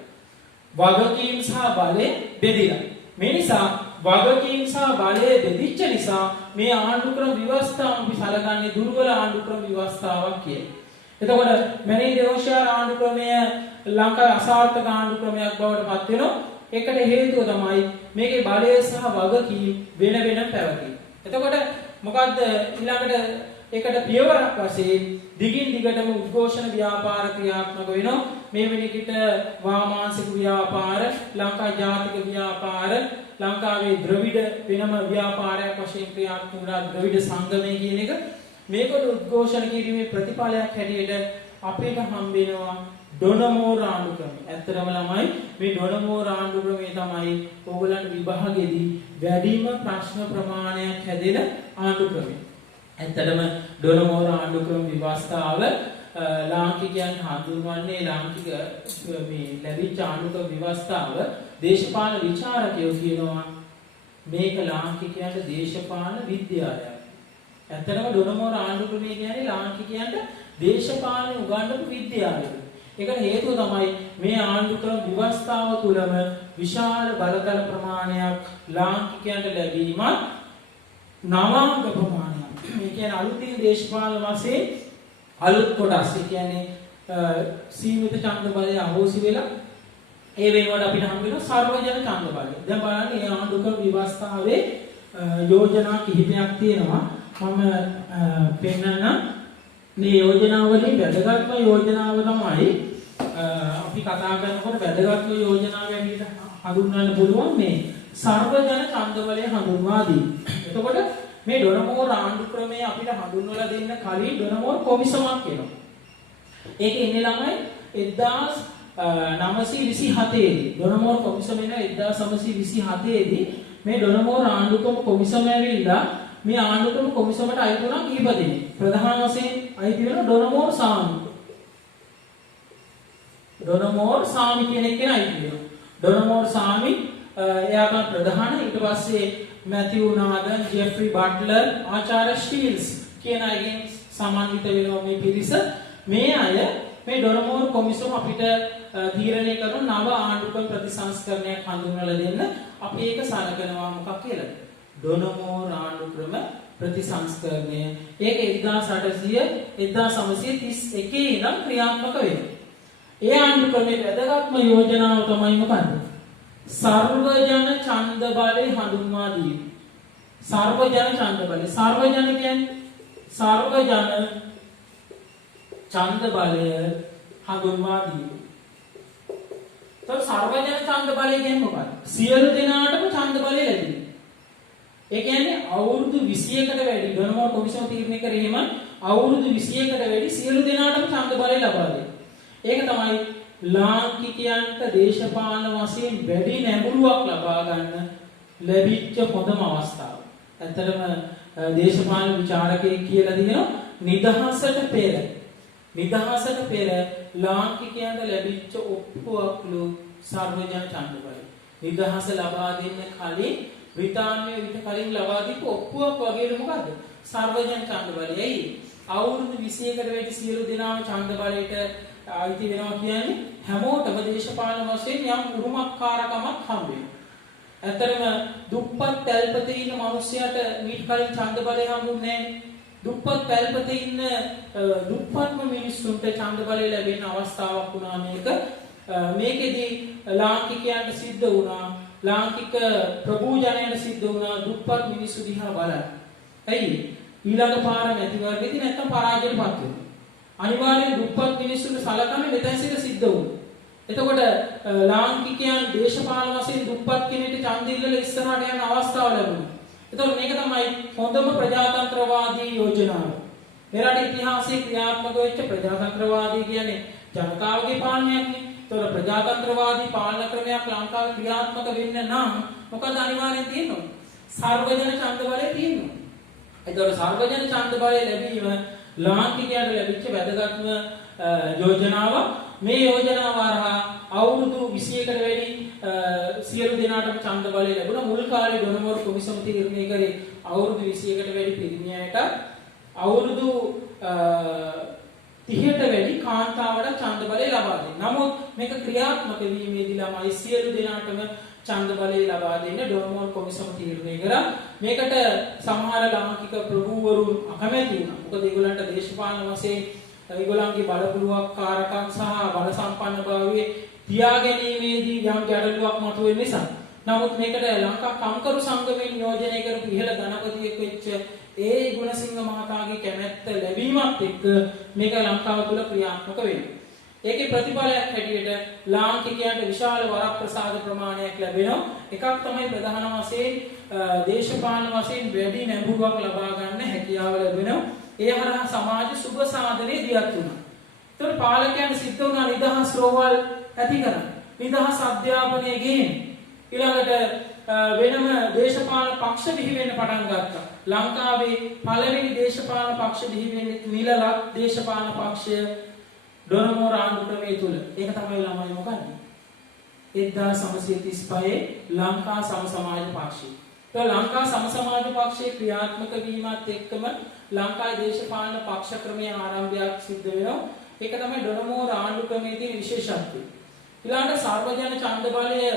වගකීම් සහ බලය බෙදිලා. මේ නිසා වගකීම් සහ බලය බෙදිච්ච නිසා මේ ආණ්ඩු ක්‍රම ව්‍යවස්ථාව අපි සලකන්නේ දුර්වල ආණ්ඩු ක්‍රම ව්‍යවස්ථාවක් කියලා. එතකොට මැනි දේශාර ආණ්ඩු ක්‍රමය ලංකාවේ අසාර්ථක ආණ්ඩු ක්‍රමයක් බවට පත් වෙනවා. ඒකට හේතුව තමයි මේකේ බලය සහ වගකීම් වෙන වෙනම පැවතීම. එතකොට මොකද්ද ඊළඟට ඒකට පියවරක් වශයෙන් දිගින් දිගටම උද්ඝෝෂණ ව්‍යාපාර ක්‍රියාත්මක වෙනවා. මේ වෙනකොට වාමාංශික ව්‍යාපාර, ලංකා ජාතික ව්‍යාපාර, ලංකාවේ ද්‍රවිඩ වෙනම ව්‍යාපාරයක් වශයෙන් ක්‍රියාත්මක වුණා ද්‍රවිඩ සංගමය කියන එක. මේකට උද්ඝෝෂණ කිරීමේ ප්‍රතිඵලයක් හැටියට අපිට හම්බ වෙනවා ඩොනමෝර් ආණ්ඩු ක්‍රමය. ඇත්තටම ළමයි මේ ඩොනමෝර් ආණ්ඩු ක්‍රමය තමයි ඕගොල්ලන්ට විභාගෙදී වැඩිම ප්‍රශ්න ප්‍රමාණයක් හැදෙන ආණ්ඩු ක්‍රමය. ඇත්තටම ඩොනමෝර් ආණ්ඩු ක්‍රම ව්‍යවස්ථාව ලාංකිකයන් හඳුන්වන්නේ ලාංකික මේ ලැබිච්ච ආණ්ඩු ක්‍රම ව්‍යවස්ථාව දේශපාලන විචාරකයෝ කියනවා මේක ලාංකිකයන්ට දේශපාලන විද්‍යාලයක්. ඇත්තටම ඩොනමෝර් ආණ්ඩු ක්‍රමය කියන්නේ ලාංකිකයන්ට දේශපාලන උගන්වපු විද්‍යාලයක්. ඒකට හේතුව තමයි මේ ආණ්ඩු ක්‍රම ව්‍යවස්ථාව තුළම විශාල බලතල ප්‍රමාණයක් ලාංකිකයන්ට ලැබීමත් නවාංග ප්‍රමාණයක්. මේ කියන්නේ අලුතින් දේශපාලන වශයෙන් අලුත් කොටස්. ඒ කියන්නේ සීමිත ඡන්ද බලය අහෝසි වෙලා ඒ වෙනුවට අපිට හම් වෙන සර්වජන ඡන්ද බලය. දැන් බලන්න මේ ආණ්ඩු ක්‍රම ව්‍යවස්ථාවේ යෝජනා කිහිපයක් තියෙනවා. මම පෙන්නන්න මේ යෝජනාවලින් වැදගත්ම යෝජනාව තමයි අපි කතා කරනකොට වැදගත්ම යෝජනාව ඇවිත් හඳුන්වන්න පුළුවන් මේ සර්වජන ඡන්ද බලය හඳුන්වා දීම. එතකොට මේ ඩොනමෝර් ආණ්ඩු ක්‍රමය අපිට හඳුන්වලා දෙන්න කලින් ඩොනමෝර් කොමිසමක් එනවා. ඒක ඉන්නේ ළමයි 1927 දී ඩොනමෝර් කොමිසම එන 1927 දී මේ ඩොනමෝර් ආණ්ඩු ක්‍රම කොමිසම ඇවිල්ලා මේ ආණ්ඩු ක්‍රම කොමිසමට අයිති වුණා කීප දෙනෙක්. ප්‍රධාන වශයෙන් අයිති වෙන ඩොනමෝර් සාමි. ඩොනමෝර් සාමි කෙනෙක් කෙනා අයිති වෙනවා. ඩොනමෝර් සාමි එයා තමයි ප්‍රධාන. ඊට පස්සේ මැතිව් නාදන්, ජෙෆ්රි බට්ලර්, ආචාර්ය ස්ටීල්ස් කියන අයගෙන් සමන්විත වෙනවා මේ පිරිස. මේ අය මේ ඩොනමෝර් කොමිසම අපිට තීරණය කරන නව ආණ්ඩු ක්‍රම ප්‍රතිසංස්කරණයක් හඳුන්වලා දෙන්න අපි ඒක සලකනවා මොකක් කියලාද? ඩොනමෝර් ආණ්ඩු ක්‍රම ප්‍රතිසංස්කරණය. ඒක 1931 ඉඳන් ක්‍රියාත්මක වෙනවා. ඒ ආණ්ඩු ක්‍රමයේ වැදගත්ම යෝජනාව තමයි මොකක්ද? සර්වජන ඡන්ද බලය හඳුන්වා දීම. සර්වජන ඡන්ද බලය. සර්වජන කියන්නේ සර්වජන ඡන්ද බලය හඳුන්වා දීම. සර්වජන ඡන්ද බලය කියන්නේ මොකක්ද? සියලු දෙනාටම ඡන්ද බලය ලැබෙනවා. ඒ කියන්නේ අවුරුදු 21කට වැඩි ඩොනමෝර් කොමිසම තීරණය කරේම අවුරුදු 21කට වැඩි සියලු දෙනාටම ඡන්ද බලය ලබා දෙනවා. ඒක තමයි ලාංකිකයන්ට දේශපාලන වශයෙන් වැඩි නැඹුරුවක් ලබා ගන්න ලැබිච්ච හොඳම අවස්ථාව. ඇත්තටම දේශපාලන විචාරකයෙක් කියලා දිනනවා නිදහසට පෙර ලාංකිකයන්ට ලැබිච්ච ඔප්පුවක්ලු සර්වජන ඡන්ද බලය. නිදහස ලබා දෙන්න කලින් බ්‍රිතාන්‍යය ඊට කලින් ලබා දීපු ඔප්පුවක් වගේලු මොකද්ද? සර්වජන ඡන්ද බලයයි. අවුරුදු 21කට වැඩි සියලු දෙනාම ඡන්ද බලයට ආයිති වෙනවා කියන්නේ හැමෝටම දේශපාලන වශයෙන් යම් උරුමකාරකමක් හම්බ වෙනවා. ඇත්තටම දුප්පත් පැල්පතේ ඉන්න මිනිස්සයාට මීට කලින් ඡන්ද බලය හම්බුනේ නැහැ. දුප්පත් පැල්පතේ ඉන්න දුප්පත්ම මිනිස්සුන්ට ඡන්ද බලය ලැබෙන අවස්ථාවක් වුණා මේක. මේකෙදි ලාංකිකයන්ට සිද්ධ වුණා ලාංකික ප්‍රභූජනයට සිද්ධ වුණා දුප්පත් මිනිස්සු දිහා බලන්න. ඇයි? ඊළඟ පාර මැතිවරණයේදී නැත්තම් පරාජයටපත් වෙනවා. අනිවාර්යෙන් දුප්පත් මිනිස්සුන්ට සලකන්නේ මෙතන සිට සිද්ධ වුණා. එතකොට ලාංකිකයන් දේශපාලන වශයෙන් දුප්පත් කෙනෙක්ට ඡන්දය ඉල්ලලා ඉස්සරහට යන අවස්ථාව ලැබුණා. එතකොට මේක තමයි හොඳම ප්‍රජාතන්ත්‍රවාදී යෝජනාව. මෙරට ඉතිහාසයේ ක්‍රියාත්මක වෙච්ච ප්‍රජාතන්ත්‍රවාදී කියන්නේ ජනතාවගේ පාලනයක්නේ. එතකොට ප්‍රජාතන්ත්‍රවාදී පාලන ක්‍රමයක් ලංකාවේ ක්‍රියාත්මක වෙන්න නම් මොකද අනිවාර්යෙන් තියෙන්නේ? සර්වජන ඡන්ද බලය තියෙනවා. එතකොට සර්වජන ඡන්ද බලය ලැබීම ලාංකිකයන්ට ලැබිච්ච වැදගත්ම යෝජනාවක්. මේ යෝජනාව හරහා අවුරුදු 21කට වැඩි සියලු දෙනාටම ඡන්ද බලය ලැබුණා. මුල් කාලේ ඩොනමෝර් කොමිසම තීරණය කරේ අවුරුදු 21කට වැඩි පිරිමියට අවුරුදු 30ට වැඩි කාන්තාවට ඡන්ද බලය ලබා දෙන්න. නමුත් මේක ක්‍රියාත්මක වීමේදී ළමයි සියලු දෙනාටම ඡන්ද බලය ලබා දෙන්න ඩොනමෝර් කොමිසම තීරණය කරා. මේකට සමහර ලාංකික ප්‍රභූවරුන් අකමැති වුණා. මොකද ඒගොල්ලන්ට දේශපාලන වශයෙන් ඒගොල්ලන්ගේ බලපුලුවක්කාරකම් සහ බල සම්පන්න භාවයේ තියා ගැනීමේදී යම් ගැටලුවක් මතුවෙන නිසා. නමුත් මේකට ලංකා කම්කරු සංගමයෙන් නියෝජනය කරපු ඉහළ ධනපතියෙක් වෙච්ච ඒ ගුණසිංහ මහතාගේ කැමැත්ත ලැබීමත් එක්ක මේක ලංකාව තුළ ක්‍රියාත්මක වෙනවා. ඒකේ ප්‍රතිඵලයක් හැටියට ලාංකිකයන්ට විශාල වරප්‍රසාද ප්‍රමාණයක් ලැබෙනවා. එකක් තමයි ප්‍රධාන වශයෙන් දේශපාලන වශයෙන් වැඩි නැඹුරුවක් ලබා ගන්න හැකියාව ලැබෙනවා. ඒ හරහා සමාජ සුබ සාධනයේ දියත් වුණා. ඒතර පාලකයන් සිද්ධ වුණා නිදහස් රෝවල් ඇති කරන්න. නිදහස් අධ්‍යාපනය ගෙන් ඊළඟට වෙනම දේශපාලන පක්ෂ බිහි වෙන්න පටන් ගත්තා. ලංකාවේ පළවෙනි දේශපාලන පක්ෂ බිහි වෙන්නේ නිලලක් දේශපාලන පක්ෂය ඩොනමෝර් ආණ්ඩු ක්‍රමයේ තුල. ඒක තමයි ළමයි මොකද්ද? 1935 ලංකා සම සමාජ පක්ෂය. ඒ ලංකා සම සමාජ පක්ෂයේ ක්‍රියාත්මක වීමත් එක්කම ලංකාවේ දේශපාලන පක්ෂ ක්‍රමයේ ආරම්භයක් සිද්ධ වෙනවා. ඒක තමයි ඩොනමෝර් ආණ්ඩු ක්‍රමයේ තියෙන විශේෂත්වය. ඊළඟට සර්වජන ඡන්ද බලය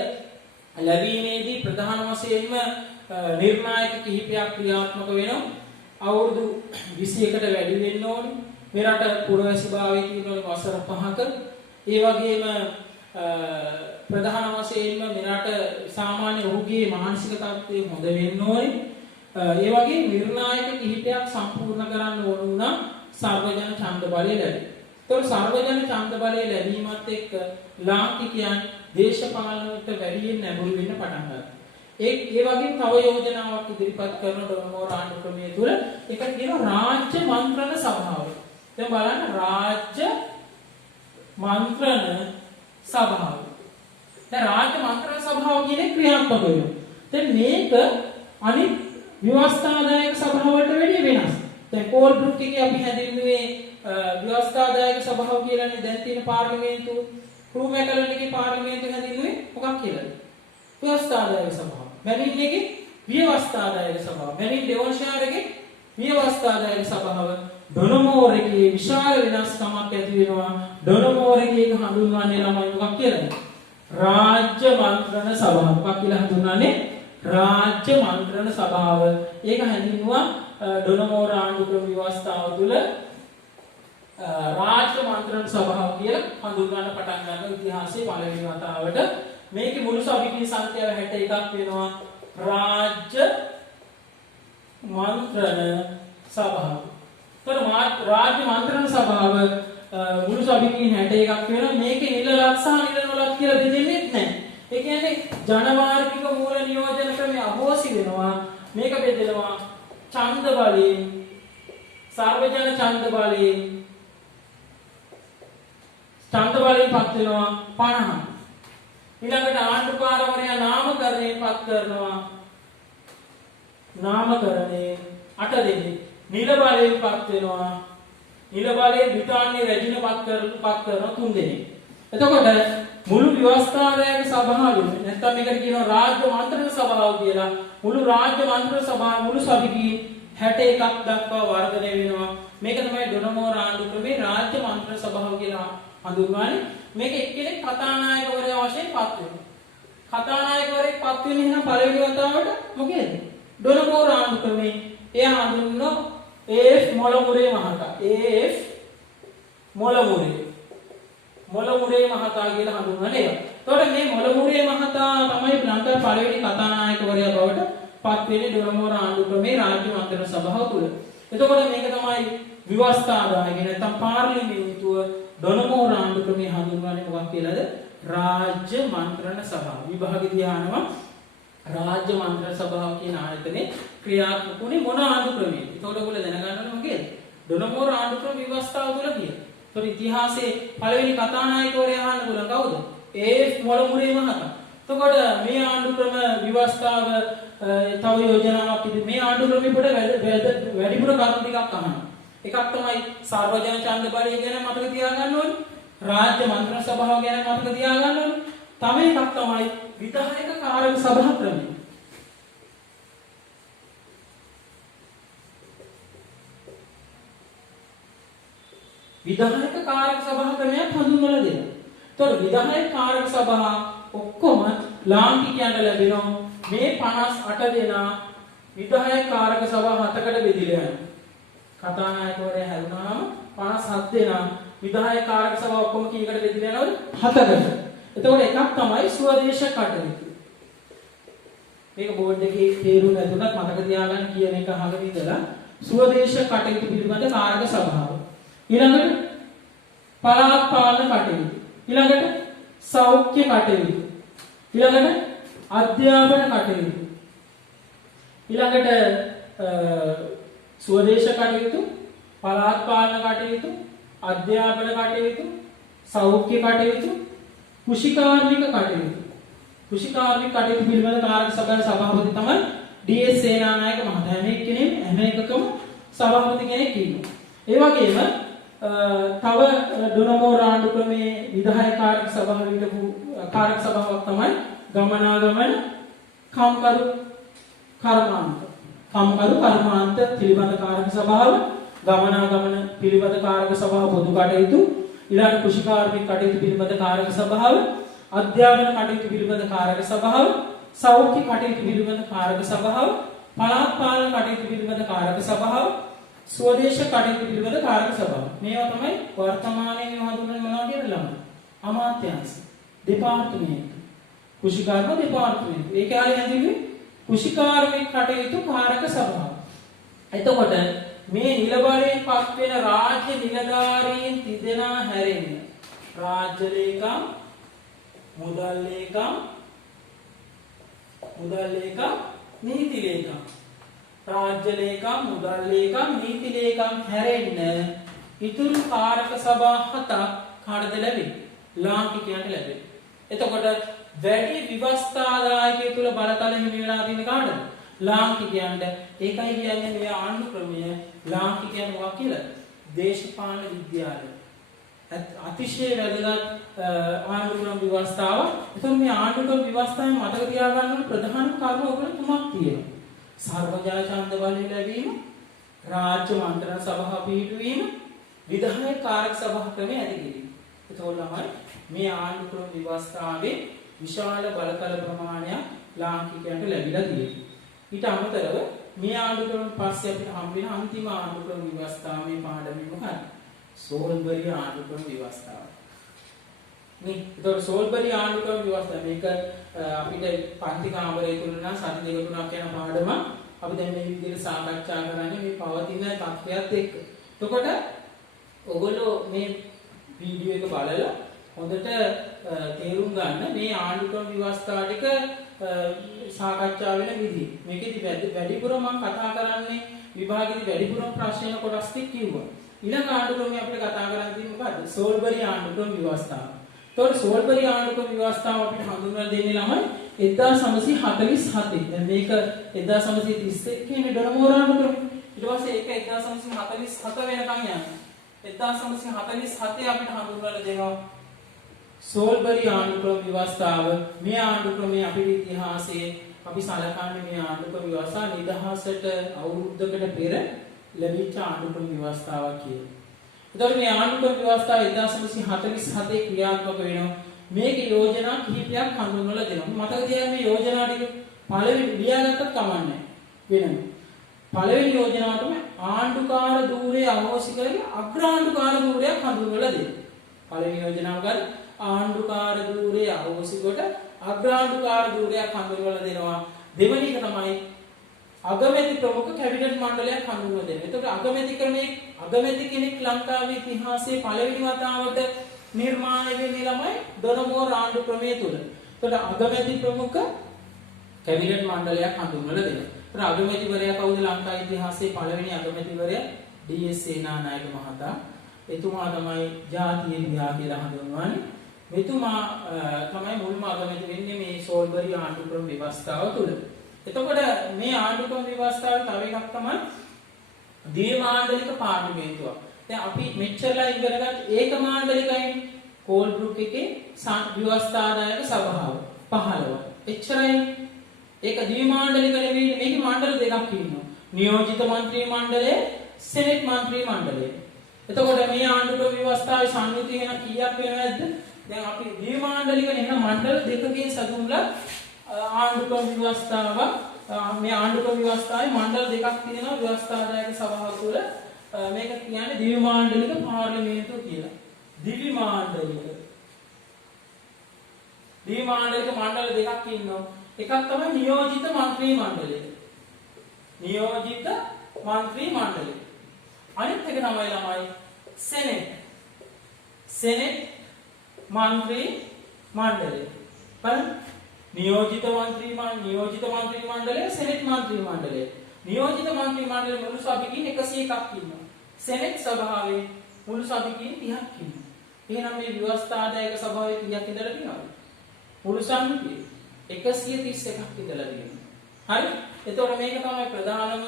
ලැබීමේදී ප්‍රධාන වශයෙන්ම නිර්ණායක කිහිපයක් ක්‍රියාත්මක වෙනවා. අවුරුදු 21කට වැඩි වෙන්න ඕනේ. මෙරට පුරවැසිභාවයේ තියෙන වසර 5ක. ඒ වගේම ප්‍රධාන වශයෙන්ම මෙරට සාමාන්‍ය ඔහුගේ මානසික තත්ත්වය හොඳ වෙන්න ඕනේ. ඒ වගේ නිර්ණායක කිහිපයක් සම්පූර්ණ කරන්න ඕන වුණා සර්වජන ඡන්ද බලය ලැබෙයි. ඒතකොට සර්වජන ඡන්ද බලය ලැබීමත් එක්ක ලාංකිකයන් දේශපාලනයට වැඩියෙන් නැඹුරු වෙන්න පටන් ගත්තා. ඒ වගේම තව යෝජනාවක් ඉදිරිපත් කරන ඩොනමෝර් ආණ්ඩු ක්‍රමයේ තුල එක කියනවා රාජ්‍ය මන්ත්‍රණ සභාව. දැන් බලන්න රාජ්‍ය මන්ත්‍රණ සභාව. දැන් රාජ්‍ය මන්ත්‍රණ සභාව කියන්නේ ක්‍රියාත්මක වෙනවා. දැන් මේක අනිත් ව්‍යවස්ථාදායක සභාවලට වැඩිය වෙනස්. දැන් කෝල්බ්‍රුක් එකේ අපි හැදින්නුවේ ව්‍යවස්ථාදායක සභාව කියලානේ දැන් තියෙන පාර්ලිමේන්තුව. ක්‍රූමැකලන් එකේ පාර්ලිමේන්තුව හැදින්නුවේ මොකක් කියලාද? ව්‍යවස්ථාදායක සභාව. මැනින් එකේ ව්‍යවස්ථාදායක සභාව. මැනින් ඩෙවොන්ෂායර් එකේ ව්‍යවස්ථාදායක සභාව. ඩොනමෝර් එකේ විශාල වෙනස්කමක් ඇති වෙනවා. ඩොනමෝර් එකේ හඳුන්වන්නේ ළමයි මොකක් කියලාද? රාජ්‍ය මන්ත්‍රණ සභාව. මොකක් කියලා හඳුන්වන්නේ? රාජ්‍ය මන්ත්‍රණ සභාව. ඒක හැඳින්වුවා ඩොනමෝර් ආණ්ඩු ක්‍රම ව්‍යවස්ථාව තුළ රාජ්‍ය මන්ත්‍රණ සභාව කියලා හඳුන්වන්න පටන් ගන්න ඉතිහාසයේ පළවෙනි වතාවට. මේකේ මුළු සභිකී සංඛ්‍යාව 61ක් වෙනවා. රාජ්‍ය මන්ත්‍රණ සභාව. රාජ්‍ය මන්ත්‍රණ සභාව මුළු සභිකී 61ක් වෙනවා. මේකේ නිලලක් සහ නිලනොලක් කියලා දෙන්නේ නැහැ. ඒ කියන්නේ ජනවාර්ගික මූල නියෝජන ක්‍රමය අහෝසි වෙනවා. මේක බෙදෙනවා ඡන්ද බලයෙන්, සර්වජන ඡන්ද බලයෙන්, ඡන්ද බලයෙන් පත් වෙනවා 50. ඊළඟට ආණ්ඩුකාරවරයා නාමකරණයෙන් පත් කරනවා. නාමකරණයෙන් 8 දෙනෙක්. නිල බලයෙන් පත් වෙනවා. නිල බලයෙන් බ්‍රිතාන්‍ය රැජින පත් කරනවා 3 දෙනෙක්. එතකොට මුළු ව්‍යවස්ථාදායක සභාවෙම නැත්නම් මේකට කියනවා රාජ්‍ය මන්ත්‍රණ සභාව කියලා. මුළු රාජ්‍ය මන්ත්‍රණ සභාව මුළු සභිකී 61ක් දක්වා වර්ධනය වෙනවා. මේක තමයි ඩොනමෝර් ආණ්ඩු ක්‍රමේ රාජ්‍ය මන්ත්‍රණ සභාව කියලා හඳුන්වන්නේ. මේක එක්කෙනෙක් කතානායකවරයා වශයෙන් පත් වෙනවා. කතානායකවරයෙක් පත් වෙන ඉන්න පළවෙනි වතාවට මොකේද? ඩොනමෝර් ආණ්ඩු ක්‍රමේ එයා හඳුන්වන AF මොළමුරේ මහතා. AF මොළමුරේ මොළමුරේ මහතා කියලා හඳුන්වන ඒවා. එතකොට මේ මොළමුරේ මහතා තමයි ලංකාවේ පළවෙනි කතානායකවරයා බවට පත් වෙන්නේ ඩොනමෝර ආණ්ඩු ක්‍රමේ රාජ්‍ය මන්ත්‍රණ සභාව තුල. එතකොට මේක තමයි විවස්ථාදායක නැත්නම් පාර්ලිමේන්තුව ඩොනමෝර ආණ්ඩු ක්‍රමේ හඳුන්වන්නේ මොකක් කියලාද? රාජ්‍ය මන්ත්‍රණ සභාව. විභාගෙ දිහානවා රාජ්‍ය මන්ත්‍රණ සභාව කියන ආයතනේ ක්‍රියාත්මක වුණේ මොන ආණ්ඩු ක්‍රමයේද? එතකොට ඔයගොල්ලෝ දැනගන්න ඕනේ මොකේද? ඩොනමෝර ආණ්ඩු ක්‍රම විවස්ථාව තුල කියලා. ඒතර ඉතිහාසයේ පළවෙනි කතානායකවරයා අහන්න පුළුවන් කවුද? ඒ මොළමුරේ මහතා. එතකොට මේ ආණ්ඩු ක්‍රම විවස්ථාව තව යෝජනාවක් ඉදිරි මේ ආණ්ඩු ක්‍රමෙ පොඩ වැඩිපුර කරුණු ටිකක් අහනවා. එකක් තමයි සර්වජන ඡන්ද බලය ගැන මතක තියාගන්න ඕනේ. රාජ්‍ය මන්ත්‍රණ සභාව ගැන මතක තියාගන්න ඕනේ. තව එකක් තමයි විධායක කාරක සභා ක්‍රමය. විධායක කාරක සභා ක්‍රමයක් හඳුන්වලා දෙනවා. ඒතකොට විධායක කාරක සභා ඔක්කොම ලාංකිකයන්ට ලැබෙනවා. මේ 58 දෙනා විධායක කාරක සභා 7කට බෙදලා යනවා. කතානායකවරයා හැරුණාම 57 දෙනා විධායක කාරක සභා ඔක්කොම කීයකට බෙදලා යනවද? 7කට. එතකොට එකක් තමයි ස්වදේශ කටයුතු. මේක බෝඩ් එකේ තේරුම් නැතුණත් මතක තියාගන්න කියන එක අහගෙන ඉඳලා ස්වදේශ කටයුතු පිළිබඳ කාරක සභාව. ඊළඟට පළාත් පාලන කටයුතු. ඊළඟට සෞඛ්‍ය කටයුතු. ඊළඟට අධ්‍යාපන කටයුතු. ඊළඟට ස්වදේශ කටයුතු, පළාත් පාලන කටයුතු, අධ්‍යාපන කටයුතු, සෞඛ්‍ය කටයුතු, කෘෂිකාර්මික කටයුතු. කෘෂිකාර්මික කටයුතු පිළිබඳ කාර්ය සභාවේ සභාපති තමයි ඩී.එස්. සේනානායක මහතා. හැම එකකම සභාපති කෙනෙක් ඉන්නවා. ඒ වගේම තව ඩොනමෝර ආණ්ඩු ක්‍රමේ විධායක කාර්ය සභාව විදපු කාර්ය සභාවක් තමයි ගමනාගමන කම්කරු කර්මාන්ත පිළිබඳ කාර්ය සභාව, ගමනාගමන පිළිබඳ කාර්ය සභාව, පොදු කටයුතු, ඊළඟ කෘෂිකාර්මික කටයුතු පිළිබඳ කාර්ය සභාව, අධ්‍යාපන කටයුතු පිළිබඳ කාර්ය සභාව, සෞඛ්‍ය කටයුතු පිළිබඳ කාර්ය සභාව, පළාත් පාලන කටයුතු පිළිබඳ කාර්ය සභාව, ස්වදේශ කටයුතු පිළිබඳ කාර්ය සභාව. මේවා තමයි වර්තමානයේ හඳුන්වන්නේ මොනවා කියලා ළම. අමාත්‍යාංශ, දෙපාර්තමේන්තු, කෘෂිකාර්ම දෙපාර්තමේන්තු. ඒ කාලේ හැදින්නේ කෘෂිකාර්මික කටයුතු කාරක සභාව. එතකොට මේ නිල බලයෙන් පත් වෙන රාජ්‍ය නිලධාරීන් තිදෙනා හැරෙන්න රාජ්‍ය ලේකම්, මුදල් ලේකම්, නීති ලේකම්. රාජ්‍ය ලේකම්, මුදල් ලේකම්, නීති ලේකම් හැරෙන්න ඉතුරු කාරක සභා 7ක් කාටද ලැබෙන්නේ? ලාංකිකයන්ට ලැබෙන්නේ. එතකොට වැඩි විවස්ථාදායකයෙකු තුල බලතල හිමි වෙලා තියෙන කාටද? ලාංකිකයන්ට. ඒකයි කියන්නේ මේ ආණ්ඩු ක්‍රමය ලාංකිකයන් මොකක් කියලා? දේශපාලන විද්‍යාලය. අතිශය වැදගත් ආණ්ඩු ක්‍රම ව්‍යවස්ථාව. එතකොට මේ ආණ්ඩු ක්‍රම ව්‍යවස්ථාවේ මතක තියාගන්න ඕන ප්‍රධාන කරුණු ඔයගොල්ලෝ තුනක් තියෙනවා. සර්වජන ඡන්ද බලය ලැබීම, රාජ්‍ය මන්ත්‍රණ සභාව පිහිටුවීම, විධායක කාරක සභා ක්‍රමය ඇති කිරීම. එතකොට තමයි මේ ආණ්ඩු ක්‍රම ව්‍යවස්ථාවේ විශාල බලතල ප්‍රමාණයක් ලාංකිකයන්ට ලැබිලා තියෙනවා. ඊට අමතරව මේ ආණ්ඩු ක්‍රම පස්සේ අපිට හම්බ වෙන අන්තිම ආණ්ඩු ක්‍රම ව්‍යවස්ථාවේ පාඩම මොකක්ද? සෝල්බරි ආණ්ඩු ක්‍රම ව්‍යවස්ථාව. මේ ඒතකොට සෝල්බරි ආණ්ඩු ක්‍රම ව්‍යවස්ථාව මේක අපිට පන්ති කාමරයේ තුල නම් සති දෙක තුනක් යන පාඩම අපි දැන් මේ විදිහට සාකච්ඡා කරන්නේ මේ පවතින තත්ත්වයක් එක්ක. එතකොට ඔයගොල්ලෝ මේ වීඩියෝ එක බලලා හොඳට තේරුම් ගන්න මේ ආණ්ඩු ක්‍රම ව්‍යවස්ථා ටික සාකච්ඡා වෙන විදිහ. මේකෙදි වැඩිපුර මම කතා කරන්නේ විභාගෙදි වැඩිපුර ප්‍රශ්න කොටස් ටික කිව්වා. ඊළඟ ආණ්ඩු ක්‍රමය අපිට කතා කරන්න තියෙන්නේ මොකද්ද? සෝල්බරි ආණ්ඩු ක්‍රම ව්‍යවස්ථාව. ඒතකොට සෝල්බරි ආණ්ඩු ක්‍රම ව්‍යවස්ථාව අපිට හඳුන්වලා දෙන්නේ ළමයි 1947. දැන් මේක 1931 කියන්නේ ඩොනමෝර ආණ්ඩු ක්‍රම. ඊට පස්සේ ඒක 1947 වෙනකන් යනවා. 1947 අපිට හඳුන්වලා දෙනවා සෝල්බරි ආණ්ඩු ක්‍රම ව්‍යවස්ථාව. මේ ආණ්ඩු ක්‍රමයේ අපේ ඉතිහාසයේ අපි සලකන්නේ මේ ආණ්ඩු ක්‍රම ව්‍යවස්ථාව නිදහසට අවුරුද්දකට පෙර ලැබිච්ච ආණ්ඩු ක්‍රම ව්‍යවස්ථාවක් කියලා. එතකොට මේ ආණ්ඩු ක්‍රම ව්‍යවස්ථාව 1947 ක්‍රියාත්මක වෙනවා. මේකේ යෝජනා කිහිපයක් හඳුන්වලා දෙනවා. මතක තියාගන්න මේ යෝජනා ටික පළවෙනි ලියාගත්තත් කමන්නේ වෙනම. පළවෙනි යෝජනාව තමයි ආණ්ඩුකාර ධූරය අවශ්‍ය කරගෙන අග්‍රාණ්ඩුකාර ධූරයක් හඳුන්වලා දෙනවා. පළවෙනි යෝජනාව ගන්න ආණ්ඩුකාර ධූරය අහෝසි කොට අග්‍රාණ්ඩුකාර ධූරයක් හඳුන්වලා දෙනවා. දෙවෙනි එක තමයි අගමැති ප්‍රමුඛ කැබිනට් මණ්ඩලයක් හඳුන්වලා දෙනවා. එතකොට අගමැති ක්‍රමයේ අගමැති කෙනෙක් ලංකාවේ ඉතිහාසයේ පළවෙනි වතාවට නිර්මාණය වෙන්නේ ළමයි දොරමෝර ආණ්ඩු ක්‍රමයේ තුල. එතකොට අගමැති ප්‍රමුඛ කැබිනට් මණ්ඩලයක් හඳුන්වලා දෙනවා. එතකොට අගමැතිවරයා කවුද ලංකා ඉතිහාසයේ පළවෙනි අගමැතිවරයා? ඩී.එස්. සේනානායක මහතා. එතුමා තමයි ජාතිය පියා කියලා හඳුන්වන්නේ. මෙතුමා තමයි මුල්ම අගමැති වෙන්නේ මේ සෝල්බරි ආණ්ඩු ක්‍රම ව්‍යවස්ථාව තුල. එතකොට මේ ආණ්ඩු ක්‍රම ව්‍යවස්ථාවේ තව එකක් තමයි ද්විමාණ්ඩලික පාර්ලිමේන්තුව. දැන් අපි මෙච්චරලා ඉගෙනගත් ඒක මාණ්ඩලිකයි කෝල්බ්‍රුක් එකේ ව්‍යවස්ථාදායක සභාව 15. එච්චරයි. ඒක ද්විමාණ්ඩලික නෙවෙයි. මේකේ මණ්ඩල දෙකක් ඉන්නවා. නියෝජිත മന്ത്രി මණ්ඩලය, සෙනෙට් മന്ത്രി මණ්ඩලය. එතකොට මේ ආණ්ඩු ක්‍රම ව්‍යවස්ථාවේ සංයුතිය වෙන කීයක් වෙනවද? දැන් අපි ද්විමාණ්ඩලික නෙන මණ්ඩල දෙකකින් සතුන්ලා ආණ්ඩු ක්‍රම ව්‍යවස්ථාව මේ ආණ්ඩු ක්‍රම ව්‍යවස්ථාවේ මණ්ඩල දෙකක් තියෙනවා ව්‍යවස්ථාදායක සභාව තුළ. මේක කියන්නේ ද්විමාණ්ඩලික පාර්ලිමේන්තුව කියලා. ද්විමාණ්ඩලික මණ්ඩල දෙකක් ඉන්නවා. එකක් තමයි නියෝජිත മന്ത്രി මණ්ඩලය. නියෝජිත മന്ത്രി මණ්ඩලය. අනිත් එක තමයි ළමයි සෙනෙට් മന്ത്രി මණ්ඩලය. බලන්න නියෝජිත മന്ത്രി මණ්ඩලය, සෙනෙට් മന്ത്രി මණ්ඩලය. නියෝජිත മന്ത്രി මණ්ඩලය මුළු සභිකින් 101ක් ඉන්නවා. සෙනෙට් සභාවේ මුළු සභිකින් 30ක් ඉන්නවා. එහෙනම් මේ ව්‍යවස්ථාදායක සභාවේ කීයක් ඉඳලා තියෙනවද? මුළු සංයුතියේ 131ක් ඉඳලා තියෙනවා. හරි? එතකොට මේක තමයි ප්‍රධානම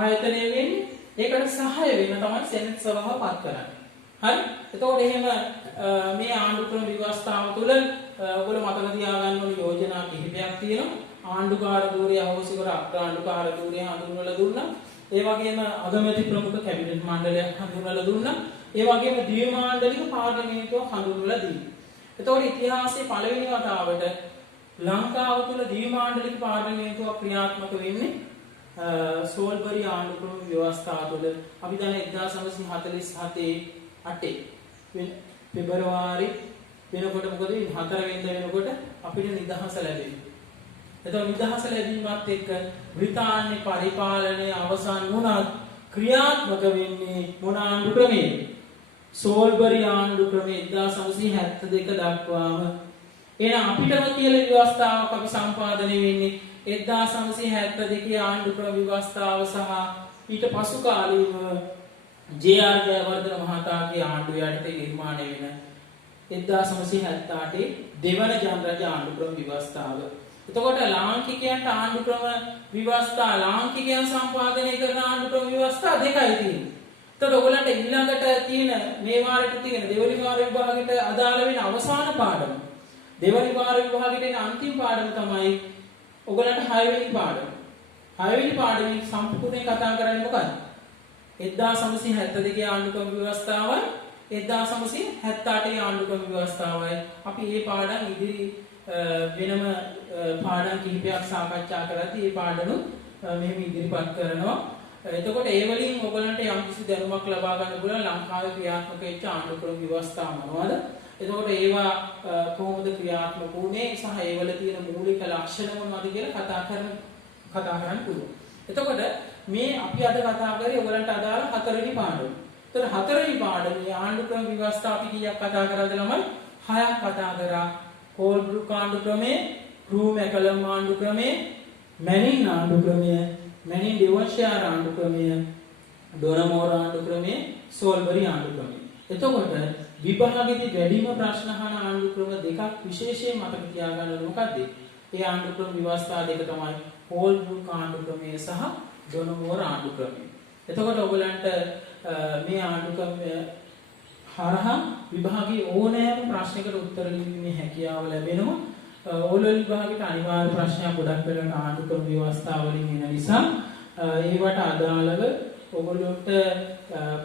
ආයතනය වෙන්නේ. ඒකට සහාය වෙන්න තමයි සෙනෙට් සභාව පත් කරන්නේ. හරි? එතකොට එහෙම මේ ආණ්ඩු ක්‍රම ව්‍යවස්ථාව තුළ ඔයගොල්ලෝ මතක තියාගන්න ඕන යෝජනා කිහිපයක් තියෙනවා. ආණ්ඩුකාර ධූරය අහෝසි කර අග්‍රාණ්ඩුකාර ධූරය හඳුන්වලා දුන්නා. ඒ වගේම අගමැති ප්‍රමුඛ කැබිනට් මණ්ඩලයක් හඳුන්වලා දුන්නා. ඒ වගේම ද්විමාණ්ඩලික පාර්ලිමේන්තුවක් හඳුන්වලා දීලා. එතකොට ඉතිහාසයේ පළවෙනි වතාවට ලංකාව තුළ ද්විමාණ්ඩලික පාර්ලිමේන්තුවක් ක්‍රියාත්මක වෙන්නේ සෝල්බරි ආණ්ඩු ක්‍රම ව්‍යවස්ථාව තුළ. අපි දන්න 1947 පෙබරවාරි වෙනකොට මොකද වෙන්නේ? 4 වෙනිදා වෙනකොට අපිට නිදහස ලැබෙන්නේ. එතකොට නිදහස ලැබීමත් එක්ක බ්‍රිතාන්‍ය පරිපාලනය අවසන් වුණත් ක්‍රියාත්මක වෙන්නේ මොන ආණ්ඩු ක්‍රමයේද? සෝල්බරි ආණ්ඩු ක්‍රමයේ 1972 දක්වාම. එහෙනම් අපිටම කියලා ව්‍යවස්ථාවක් අපි සම්පාදනය වෙන්නේ 1972 ආණ්ඩු ක්‍රම ව්‍යවස්ථාව සහ ඊට පසු කාලීනව ජේ.ආර්. ජයවර්ධන මහතාගේ ආණ්ඩුව යටතේ නිර්මාණය වෙන 1978 දෙවන ජනරජ ආණ්ඩු ක්‍රම ව්‍යවස්ථාව. එතකොට ලාංකිකයන්ට ආණ්ඩු ක්‍රම ව්‍යවස්ථා ලාංකිකයන් සම්පාදනය කරන ආණ්ඩු ක්‍රම ව්‍යවස්ථා දෙකයි තියෙන්නේ. එතකොට ඔයගලන්ට ඊළඟට තියෙන මේ වාරයට තියෙන දෙවනි වාර විභාගෙට අදාළ වෙන අවසාන පාඩම. දෙවනි වාර විභාගෙට එන අන්තිම පාඩම තමයි ඔයගලන්ට 6 වෙනි පාඩම. 6 වෙනි පාඩමේ සම්පූර්ණයෙන් කතා කරන්නේ මොකක්ද? 1972 ආණ්ඩු ක්‍රම ව්‍යවස්ථාවයි 1978 ආණ්ඩු ක්‍රම ව්‍යවස්ථාවයි. අපි මේ පාඩම් ඉදිරි වෙනම පාඩම් කිහිපයක් සාකච්ඡා කරද්දී මේ පාඩනුත් මෙහෙම ඉදිරිපත් කරනවා. එතකොට ඒ වලින් ඔයගලන්ට යම්කිසි දැනුමක් ලබා ගන්න පුළුවන් ලංකාවේ ක්‍රියාත්මක වෙච්ච ආණ්ඩු ක්‍රම ව්‍යවස්ථා මොනවද? එතකොට ඒවා කොහොමද ක්‍රියාත්මක වුනේ සහ ඒවල තියෙන මූලික ලක්ෂණ මොනවද කියලා කතා කරන්න පුළුවන්. එතකොට මේ අපි අද කතා කරේ ඔයගලන්ට අදාළ 4 වෙනි පාඩම. එතකොට 4 වෙනි පාඩමේ ආණ්ඩු ක්‍රම ව්‍යවස්ථා අපි කීයක් කතා කරාද ළමයි? 6ක් කතා කරා. කෝල්බ්‍රුක් ආණ්ඩු ක්‍රමය, රූ මැකලම් ආණ්ඩු ක්‍රමය, මැනින් ආණ්ඩු ක්‍රමය, මැනින් ඩෙවොන්ෂයර් ආණ්ඩු ක්‍රමය, ඩොරමෝර ආණ්ඩු ක්‍රමය, සෝල්බරි ආණ්ඩු ක්‍රමය. එතකොට විභාගෙදී වැඩිම ප්‍රශ්න අහන ආණ්ඩු ක්‍රම දෙකක් විශේෂයෙන් මතක තියාගන්න ඕනේ. මොකද්ද? ඒ ආණ්ඩු ක්‍රම ව්‍යවස්ථා දෙක තමයි කෝල්බ්‍රුක් ආණ්ඩු ක්‍රමය සහ ඩොරමෝර ආණ්ඩු ක්‍රමය. එතකොට ඔයගලන්ට මේ ආණ්ඩු ක්‍රමය හරහා විභාගයේ ඕනෑම ප්‍රශ්නයකට උත්තර ලිවීමේ හැකියාව ලැබෙනවා. ඕලෙවල් විභාගයට අනිවාර්ය ප්‍රශ්නයක් ගොඩක් වෙලාවට ආණ්ඩු ක්‍රම ව්‍යවස්ථාව වලින් එන නිසා ඒවට අදාළව ඔයගොල්ලන්ට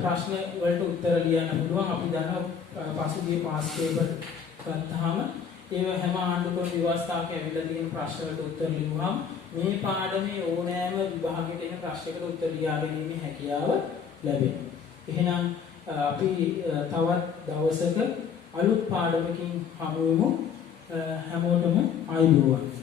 ප්‍රශ්න වලට උත්තර ලියන්න පුළුවන්. අපි දන්නවා පසුගිය පාස් පේපර් ගත්තාම ඒව හැම ආණ්ඩු ක්‍රම ව්‍යවස්ථාවක ඇවිල්ලා තියෙන ප්‍රශ්න වලට උත්තර ලියුවාම මේ පාඩමේ ඕනෑම විභාගයට එන ප්‍රශ්නයකට උත්තර ලියා ගැනීමේ හැකියාව ලැබෙනවා. එහෙනම් අපි තවත් දවසක අලුත් පාඩමකින් හමු වෙමු. හැමෝටම ආයුබෝවන්.